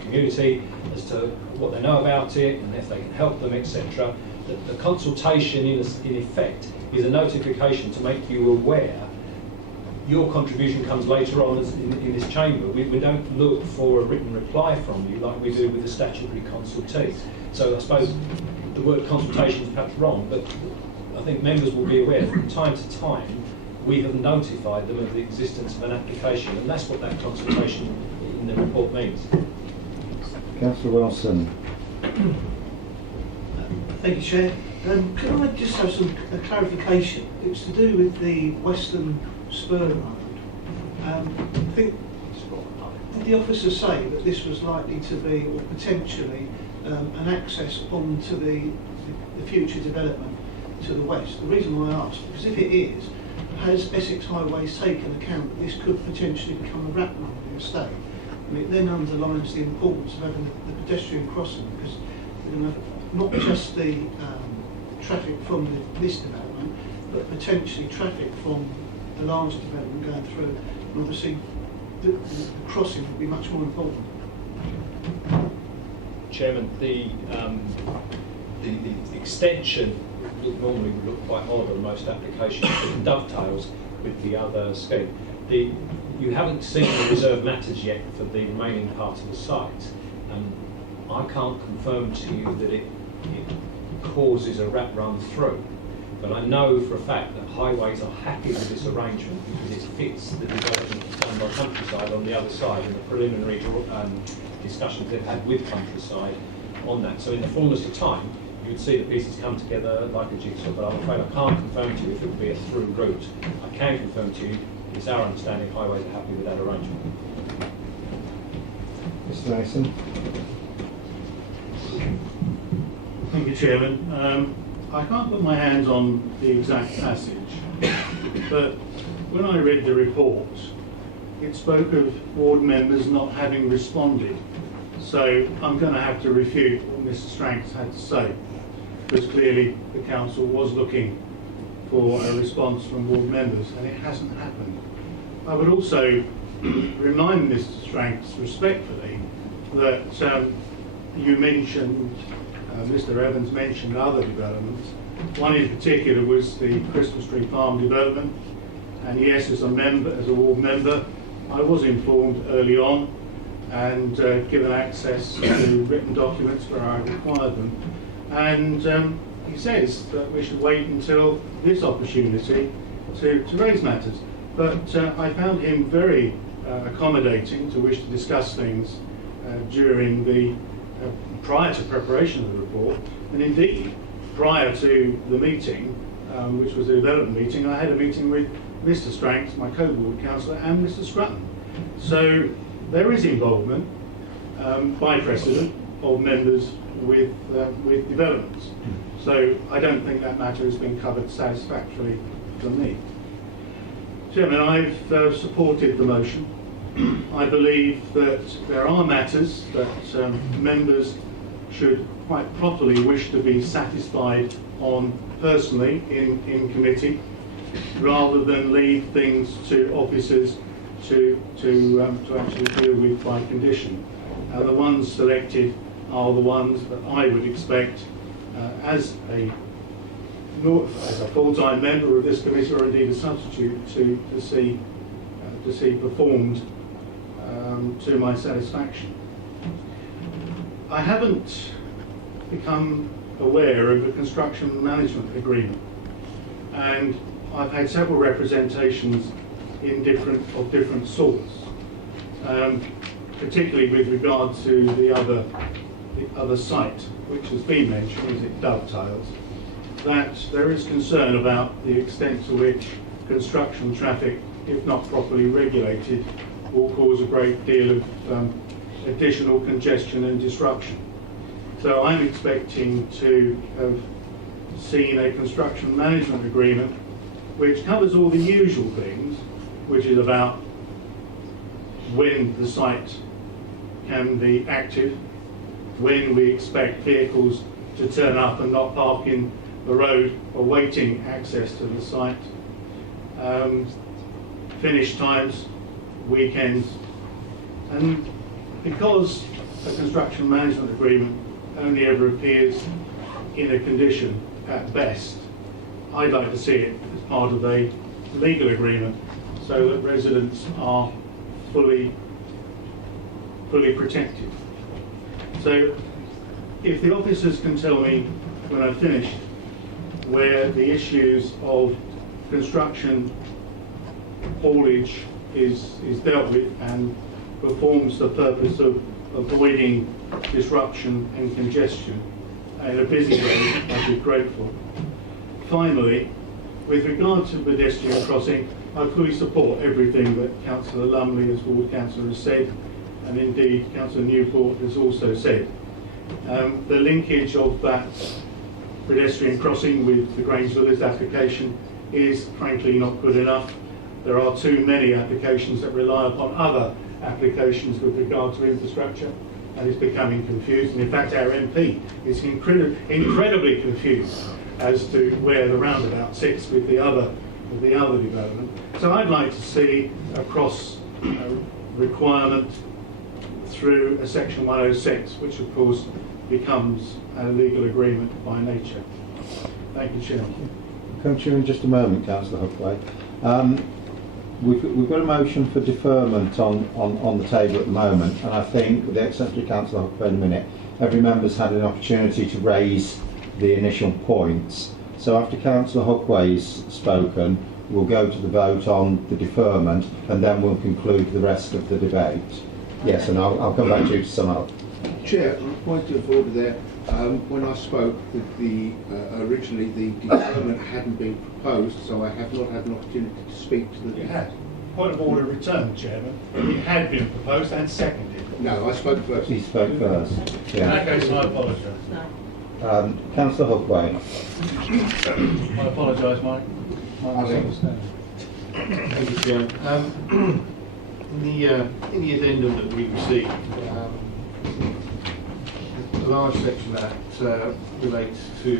community as to what they know about it and if they can help them, etc. The consultation, in effect, is a notification to make you aware. Your contribution comes later on in this chamber. We don't look for a written reply from you like we do with the statutory consultees. So I suppose the word consultation is perhaps wrong, but I think members will be aware from time to time we have notified them of the existence of an application, and that's what that consultation in the report means. Councillor Wilson. Thank you, Chair. Can I just have a clarification? It was to do with the Western Spur Road. I think, did the officer say that this was likely to be, or potentially, an access onto the future development to the west? The reason why I ask, because if it is, has Essex Highways taken account that this could potentially become a wrap road in the estate? And it then underlines the importance of having the pedestrian crossing, because we're going to have not just the traffic from this development, but potentially traffic from the larger development going through. And obviously, the crossing would be much more important. Chairman, the extension normally would look quite odd on most applications, but it dovetails with the other scheme. You haven't seen the reserve matters yet for the remaining part of the site. I can't confirm to you that it causes a wrap run through, but I know for a fact that Highways are happy with this arrangement because it fits the development done by Countryside on the other side and the preliminary discussions they've had with Countryside on that. So in the fullness of time, you would see the pieces come together like a jigsaw, but I'm afraid I can't confirm to you if it would be a through route. I can confirm to you it's our understanding Highways are happy with that arrangement. Mr. Mason. Thank you, Chairman. I can't put my hands on the exact passage, but when I read the report, it spoke of ward members not having responded. So I'm going to have to refute what Mr. Stranks had to say, because clearly the council was looking for a response from ward members, and it hasn't happened. I would also remind Mr. Stranks respectfully that you mentioned, Mr. Evans mentioned other developments. One in particular was the Christmas Tree Farm development, and yes, as a ward member, I was informed early on and given access to written documents where I required them. And he says that we should wait until this opportunity to raise matters. But I found him very accommodating to wish to discuss things during the prior to preparation of the report, and indeed prior to the meeting, which was a development meeting, I had a meeting with Mr. Stranks, my co-ward councillor, and Mr. Scrutton. So there is involvement by precedent of members with developments. So I don't think that matter has been covered satisfactorily for me. Chairman, I've supported the motion. I believe that there are matters that members should quite properly wish to be satisfied on personally in committee, rather than leave things to officers to actually deal with by condition. The ones selected are the ones that I would expect as a full-time member of this committee, or indeed a substitute, to see performed to my satisfaction. I haven't become aware of a construction management agreement, and I've had several representations of different sorts, particularly with regard to the other site, which has been mentioned as it dovetails, that there is concern about the extent to which construction traffic, if not properly regulated, will cause a great deal of additional congestion and disruption. So I'm expecting to have seen a construction management agreement which covers all the usual things, which is about when the site can be active, when we expect vehicles to turn up and not park in the road awaiting access to the site, finish times, weekends, and because a construction management agreement only ever appears in a condition at best, I'd like to see it as part of a legal agreement so that residents are fully protected. So if the officers can tell me when I've finished where the issues of construction haulage is dealt with and performs the purpose of avoiding disruption and congestion in a busy way, I'd be grateful. Finally, with regard to pedestrian crossing, I fully support everything that Councillor Lumley as Ward Councillor has said, and indeed Councillor Newport has also said. The linkage of that pedestrian crossing with the Grange Villas application is frankly not good enough. There are too many applications that rely upon other applications with regard to infrastructure, and it's becoming confused. And in fact, our MP is incredibly confused as to where the roundabout sits with the other development. So I'd like to see a cross requirement through a section 106, which of course becomes a legal agreement by nature. Thank you, Chairman. I'll come to you in just a moment, Councillor Hookway. We've got a motion for deferment on the table at the moment, and I think, with the exception of Councillor Hookway in a minute, every member's had an opportunity to raise the initial points. So after Councillor Hookway's spoken, we'll go to the vote on the deferment, and then we'll conclude the rest of the debate. Yes, and I'll come back to you to sum up. Chair, on a point of order there, when I spoke, originally the deferment hadn't been proposed, so I have not had an opportunity to speak to the... You had. Point of order returned, Chairman. It had been proposed and seconded. No, I spoke first. He spoke first. In that case, I apologise. No. Councillor Hookway. I apologise, Mike. My misunderstanding. Thank you, Chairman. In the addendum that we received, a large section of that relates to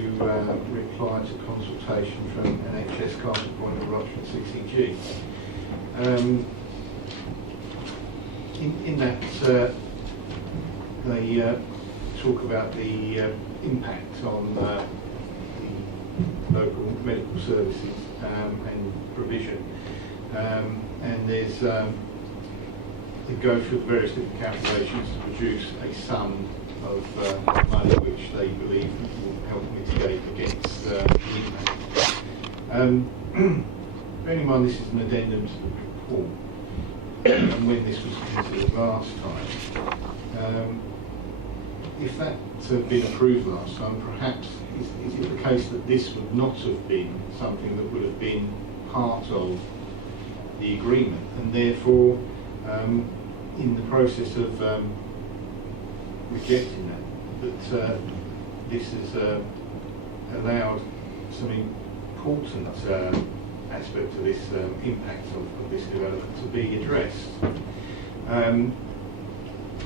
reply to consultation from NHS Castle Point of Rochford CCG. In that they talk about the impact on the local medical services and provision, and there's they go through the various different calculations to produce a sum of money which they believe will help mitigate against the impact. Bearing in mind this is an addendum to the report, and when this was considered last time, if that had been approved last time, perhaps is it the case that this would not have been something that would have been part of the agreement, and therefore in the process of rejecting that this has allowed some important aspect of this impact of this development to be addressed.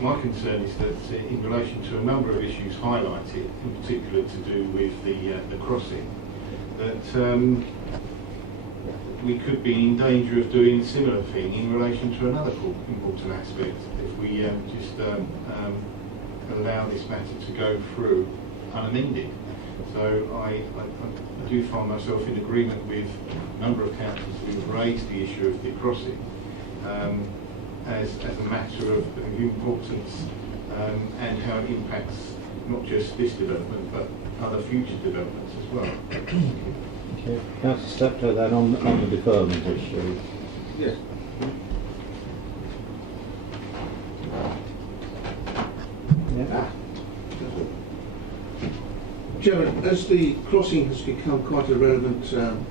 My concern is that in relation to a number of issues highlighted, in particular to do with the crossing, that we could be in danger of doing a similar thing in relation to another important aspect if we just allow this matter to go through unamended. So I do find myself in agreement with a number of councillors who have raised the issue of the crossing as a matter of importance and how it impacts not just this development but other future developments as well. Okay. Councillor Steptoe then on the deferment issue. Yes. Yeah. Chairman, as the crossing has become quite a relevant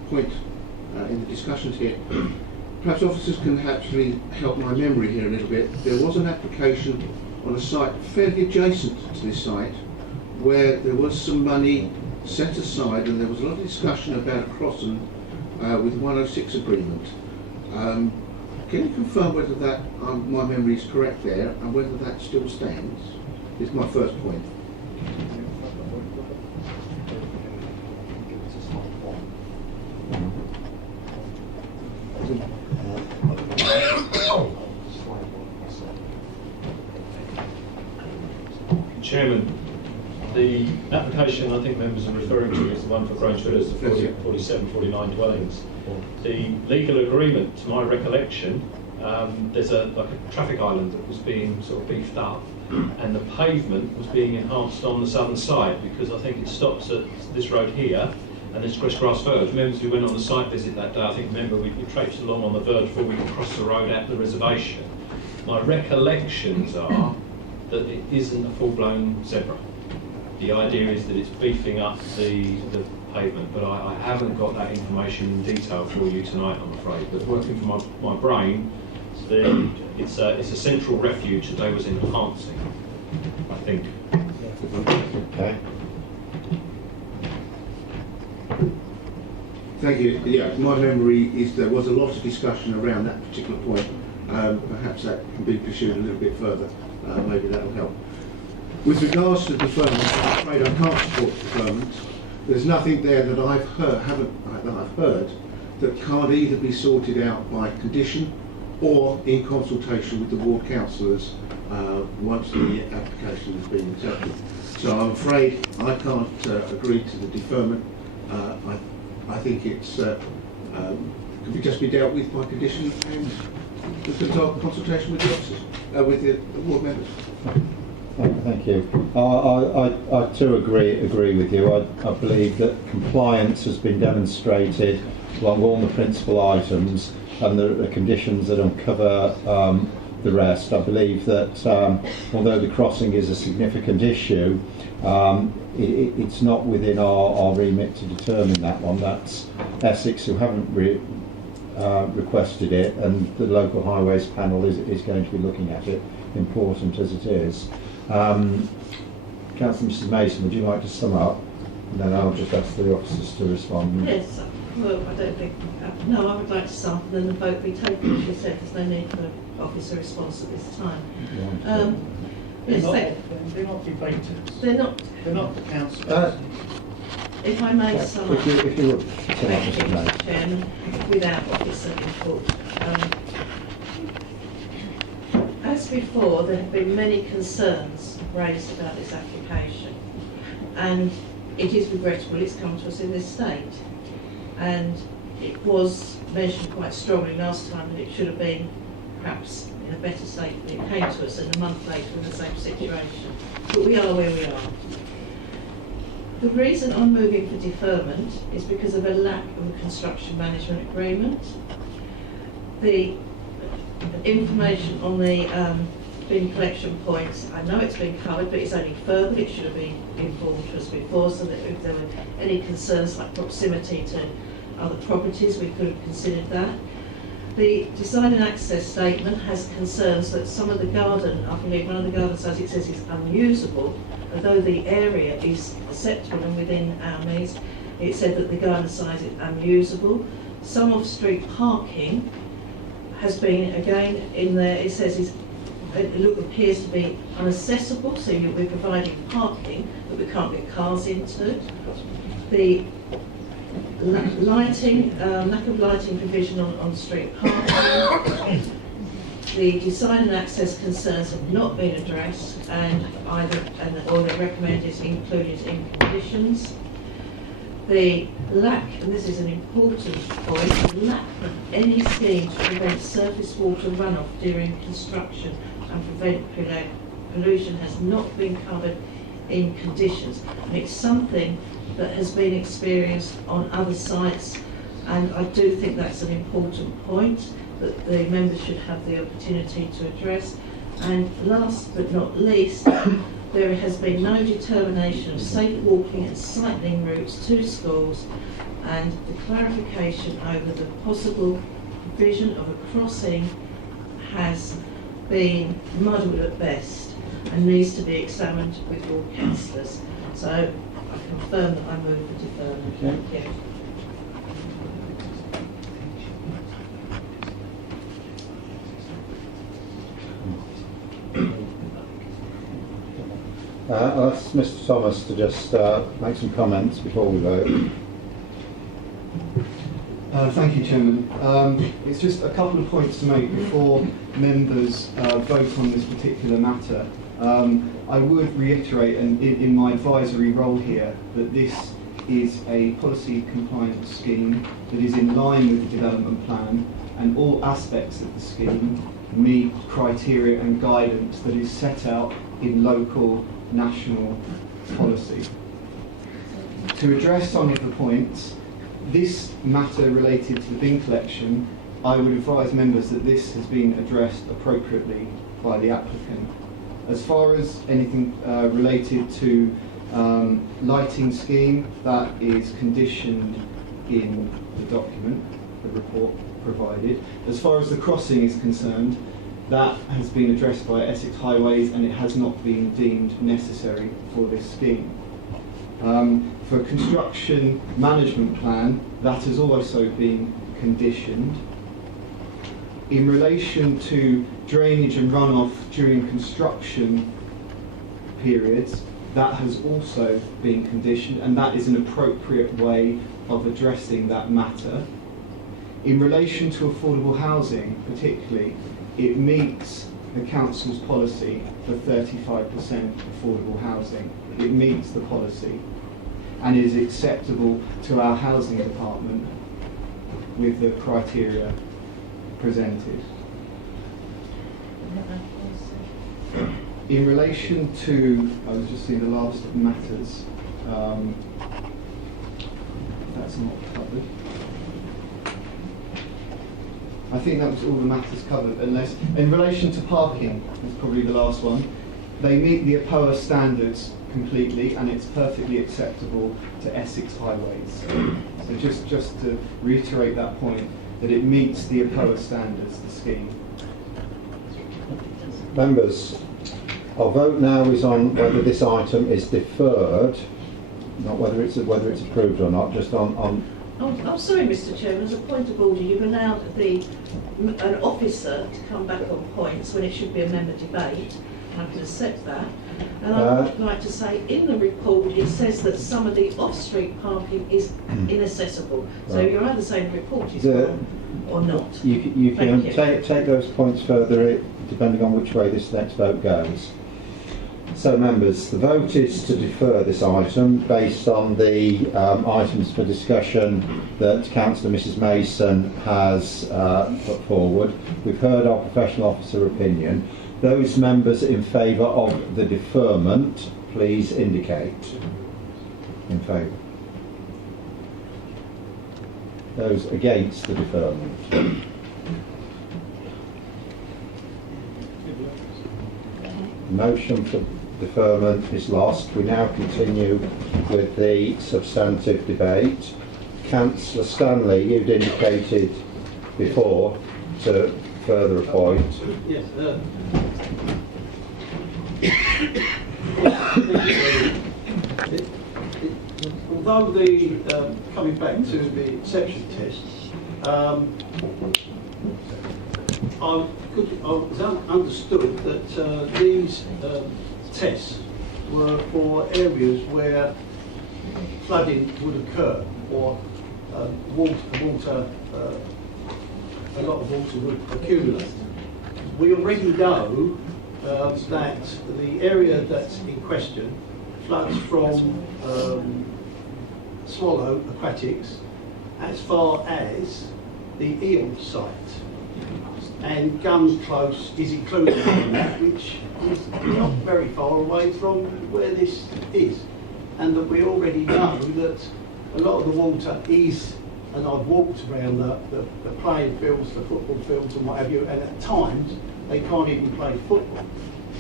point in the discussions here, perhaps officers can actually help my memory here a little bit. There was an application on a site fairly adjacent to this site where there was some money set aside and there was a lot of discussion about a crossing with 106 agreement. Can you confirm whether that my memory is correct there and whether that still stands? Is my first point. Chairman, the application I think members are referring to is the one for Grange Villas, the 47, 49 dwellings. The legal agreement, to my recollection, there's like a traffic island that was being sort of beefed up, and the pavement was being enhanced on the southern side, because I think it stops at this road here and it's crisscross verge. Members who went on the site visit that day, I think remember we traipsed along on the verge before we could cross the road at the reservation. My recollections are that it isn't a full-blown zebra. The idea is that it's beefing up the pavement, but I haven't got that information in detail for you tonight, I'm afraid. But working from my brain, it's a central refuge that they was enhancing, I think. Okay. Thank you. Yeah, my memory is there was a lot of discussion around that particular point. Perhaps that can be pursued a little bit further. Maybe that will help. With regards to deferment, I'm afraid I can't support deferment. There's nothing there that I've heard that can't either be sorted out by condition or in consultation with the ward councillors once the application has been accepted. So I'm afraid I can't agree to the deferment. I think it's could just be dealt with by condition and consultation with the officers, with the ward members. Thank you. I too agree with you. I believe that compliance has been demonstrated along all the principal items, and the conditions that uncover the rest. I believe that although the crossing is a significant issue, it's not within our remit to determine that one. That's Essex, who haven't requested it, and the local highways panel is going to be looking at it, important as it is. Councillor Mrs Mason, would you like to sum up? And then I'll just ask the officers to respond. Yes, well, I don't think, no, I would like to start and then the vote be taken. As you said, there's no need for officer response at this time. They're not debaters. They're not the councillors. If I may sum up. If you would, Thank you, Mr. Chairman, without officer input. As before, there have been many concerns raised about this application, and it is regrettable it's come to us in this state. And it was mentioned quite strongly last time that it should have been perhaps in a better state when it came to us, and a month later in the same situation. But we are where we are. The reason I'm moving for deferment is because of a lack of a construction management agreement. The information on the bin collection points, I know it's been covered, but it's only further. It should have been informed to us before, so that if there were any concerns like proximity to other properties, we could have considered that. The design and access statement has concerns that some of the garden, I believe one of the garden sites it says is unusable, although the area is acceptable and within our means. It said that the garden site is unusable. Some off-street parking has been, again, in there, it says it appears to be unaccessible, so we're providing parking that we can't get cars into. The lighting, lack of lighting provision on street parking. The design and access concerns have not been addressed, or they're recommended included in conditions. The lack, and this is an important point, the lack of any scheme to prevent surface water runoff during construction and prevent pollution has not been covered in conditions. And it's something that has been experienced on other sites, and I do think that's an important point that the members should have the opportunity to address. And last but not least, there has been no determination of safe walking and cycling routes to schools, and the clarification over the possible provision of a crossing has been muddled at best and needs to be examined with your councillors. So I confirm that I move for deferment. Okay. Thank you. I'll ask Mr Thomas to just make some comments before we vote. Thank you, Chairman. It's just a couple of points to make before members vote on this particular matter. I would reiterate, and in my advisory role here, that this is a policy compliance scheme that is in line with the development plan, and all aspects of the scheme meet criteria and guidance that is set out in local, national policy. To address some of the points, this matter related to the bin collection, I would advise members that this has been addressed appropriately by the applicant. As far as anything related to lighting scheme, that is conditioned in the document, the report provided. As far as the crossing is concerned, that has been addressed by Essex Highways and it has not been deemed necessary for this scheme. For a construction management plan, that has also been conditioned. In relation to drainage and runoff during construction periods, that has also been conditioned, and that is an appropriate way of addressing that matter. In relation to affordable housing, particularly, it meets the council's policy for 35% affordable housing. It meets the policy, and it is acceptable to our housing department with the criteria presented. In relation to, I was just seeing the last matters, that's not covered. I think that was all the matters covered, unless, in relation to parking, that's probably the last one, they meet the APOA standards completely and it's perfectly acceptable to Essex Highways. So just to reiterate that point, that it meets the APOA standards, the scheme. Members, our vote now is on whether this item is deferred, not whether it's approved or not, just on I'm sorry, Mr. Chairman, as a point of order, you've allowed an officer to come back on points when it should be a member debate. I can accept that. And I would like to say, in the report, it says that some of the off-street parking is inaccessible. So you're either saying the report is wrong or not. You can take those points further, depending on which way this next vote goes. So members, the vote is to defer this item based on the items for discussion that Councillor Mrs Mason has put forward. We've heard our professional officer opinion. Those members in favour of the deferment, please indicate. In favour. Those against the deferment. Motion for deferment is lost. We now continue with the substantive debate. Councillor Stanley, you'd indicated before to further a point. Yes. Although coming back to the exception test, I understood that these tests were for areas where flooding would occur, or a lot of water would accumulate. We already know that the area that's in question floods from Swallow Aquatics as far as the Eel site, and Guns Close is included in that, which is not very far away from where this is, and that we already know that a lot of the water is, and I've walked around the playing fields, the football fields and what have you, and at times they can't even play football.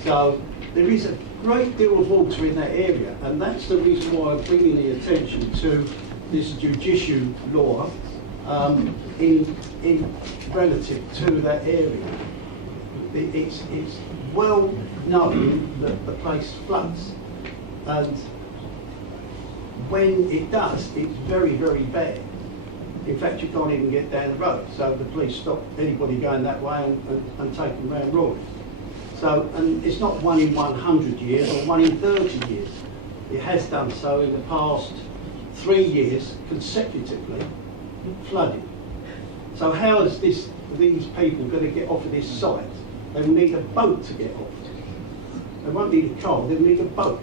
So there is a great deal of water in that area, and that's the reason why I'm bringing the attention to this judicial law in relative to that area. It's well known that the place floods, and when it does, it's very, very bad. In fact, you can't even get down the road, so the police stop anybody going that way and take them round Roy. So, and it's not 1 in 100 years or 1 in 30 years. It has done so in the past 3 years consecutively, flooding. So how is these people going to get off of this site? They will need a boat to get off. They won't need a car, they'll need a boat.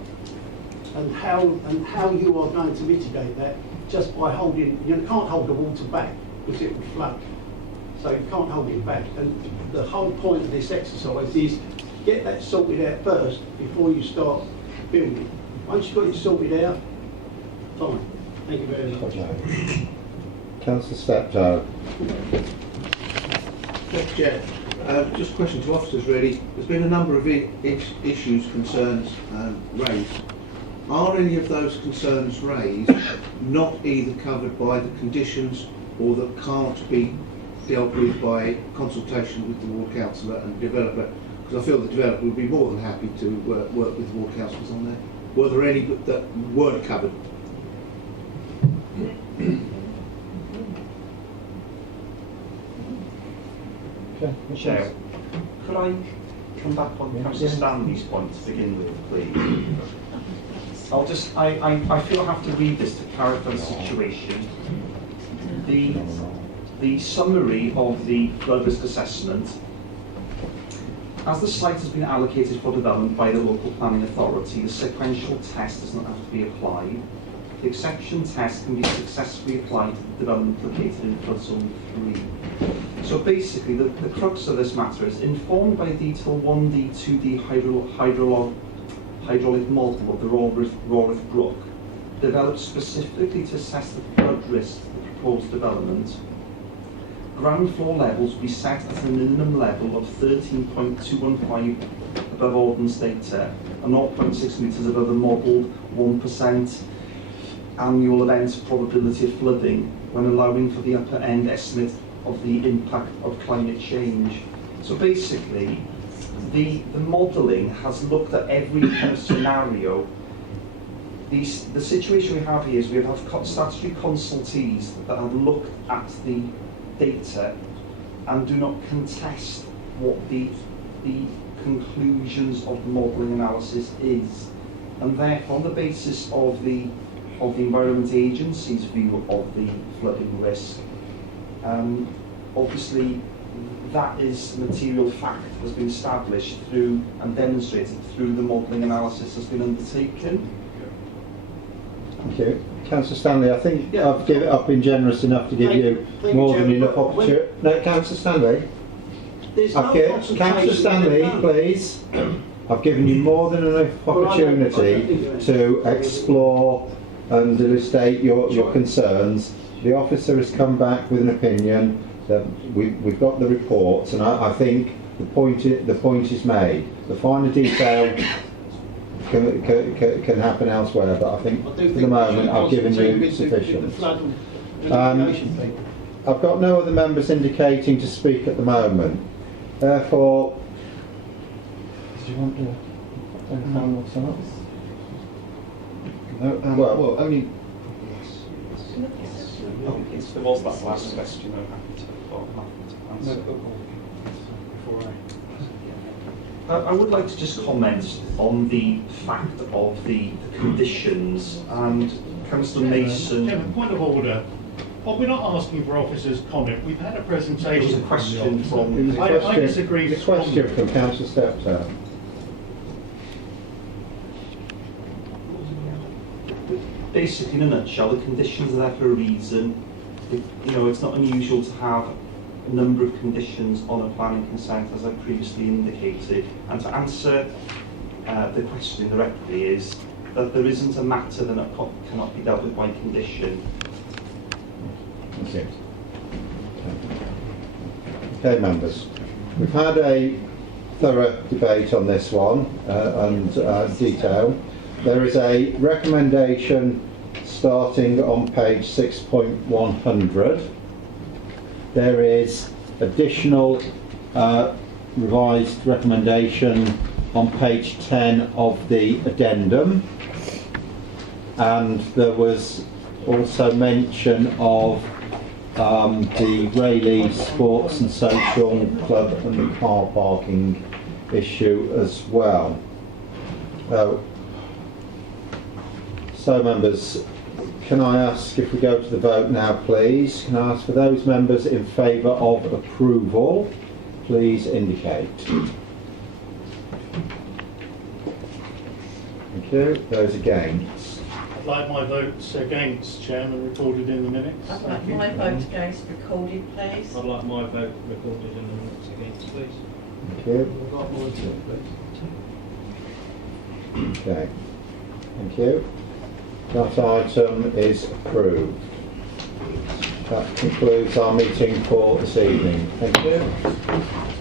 And how you are going to mitigate that just by holding, you can't hold the water back because it will flood. So you can't hold it back. And the whole point of this exercise is get that sorted out first before you start building. Once you've got it sorted out, fine. Thank you very much. Councillor Steptoe. Mr. Chair, just a question to officers really. There's been a number of issues, concerns raised. Are any of those concerns raised not either covered by the conditions or that can't be dealt with by consultation with the ward councillor and developer? Because I feel the developer would be more than happy to work with the ward councillors on that. Were there any that weren't covered? Chair, could I come back on Councillor Stanley's point to begin with, please? I feel I have to read this to clarify the situation. The summary of the flood risk assessment, as the site has been allocated for development by the local planning authority, the sequential test does not have to be applied. The exception test can be successfully applied to the development located in flood zone 3. So basically, the crux of this matter is informed by detail 1D, 2D hydraulic model of the Rawrith Brook, developed specifically to assess the flood risk of the proposed development. Ground floor levels will be set at a minimum level of 13.215 above ordnance data and 0.6 metres above the modelled 1% annual event probability of flooding when allowing for the upper end estimate of the impact of climate change. So basically, the modelling has looked at every kind of scenario. The situation we have here is we have statutory consultees that have looked at the data and do not contest what the conclusions of the modelling analysis is. And therefore, on the basis of the Environment Agency's view of the flooding risk, obviously that is material fact that has been established through and demonstrated through the modelling analysis that's been undertaken. Thank you. Councillor Stanley, I think I've been generous enough to give you more than enough opportunity. No, Councillor Stanley. Councillor Stanley, please. I've given you more than enough opportunity to explore and elucidate your concerns. The officer has come back with an opinion. That we've got the reports, and I think the point is made. The finer detail can happen elsewhere, but I think for the moment I've given you sufficient. I've got no other members indicating to speak at the moment. Therefore, do you want to final thoughts? No, well, only. There was that last question I'm happy to answer. I would like to just comment on the fact of the conditions, and Councillor Mason... Chairman, point of order. Well, we're not asking for officers' comment. We've had a presentation. It was a question from... I disagree. A question from Councillor Steptoe. Basically, in a nutshell, the conditions are there for a reason. It's not unusual to have a number of conditions on a planning consent, as I previously indicated. And to answer the question directly is that there isn't a matter that cannot be dealt with by condition. Okay. Okay, members. We've had a thorough debate on this one and detail. There is a recommendation starting on page 6.100. There is additional revised recommendation on page 10 of the addendum, and there was also mention of the Rayleigh Sports and Social Club and the car parking issue as well. So members, can I ask if we go to the vote now, please? Can I ask for those members in favour of approval, please indicate. Thank you. Those against? I'd like my votes against, Chairman, recorded in the minutes. I'd like my vote against recorded, please. I'd like my vote recorded in the minutes against, please. Thank you. I've got mine too, please. Okay. Thank you. That item is approved. That concludes our meeting for this evening. Thank you.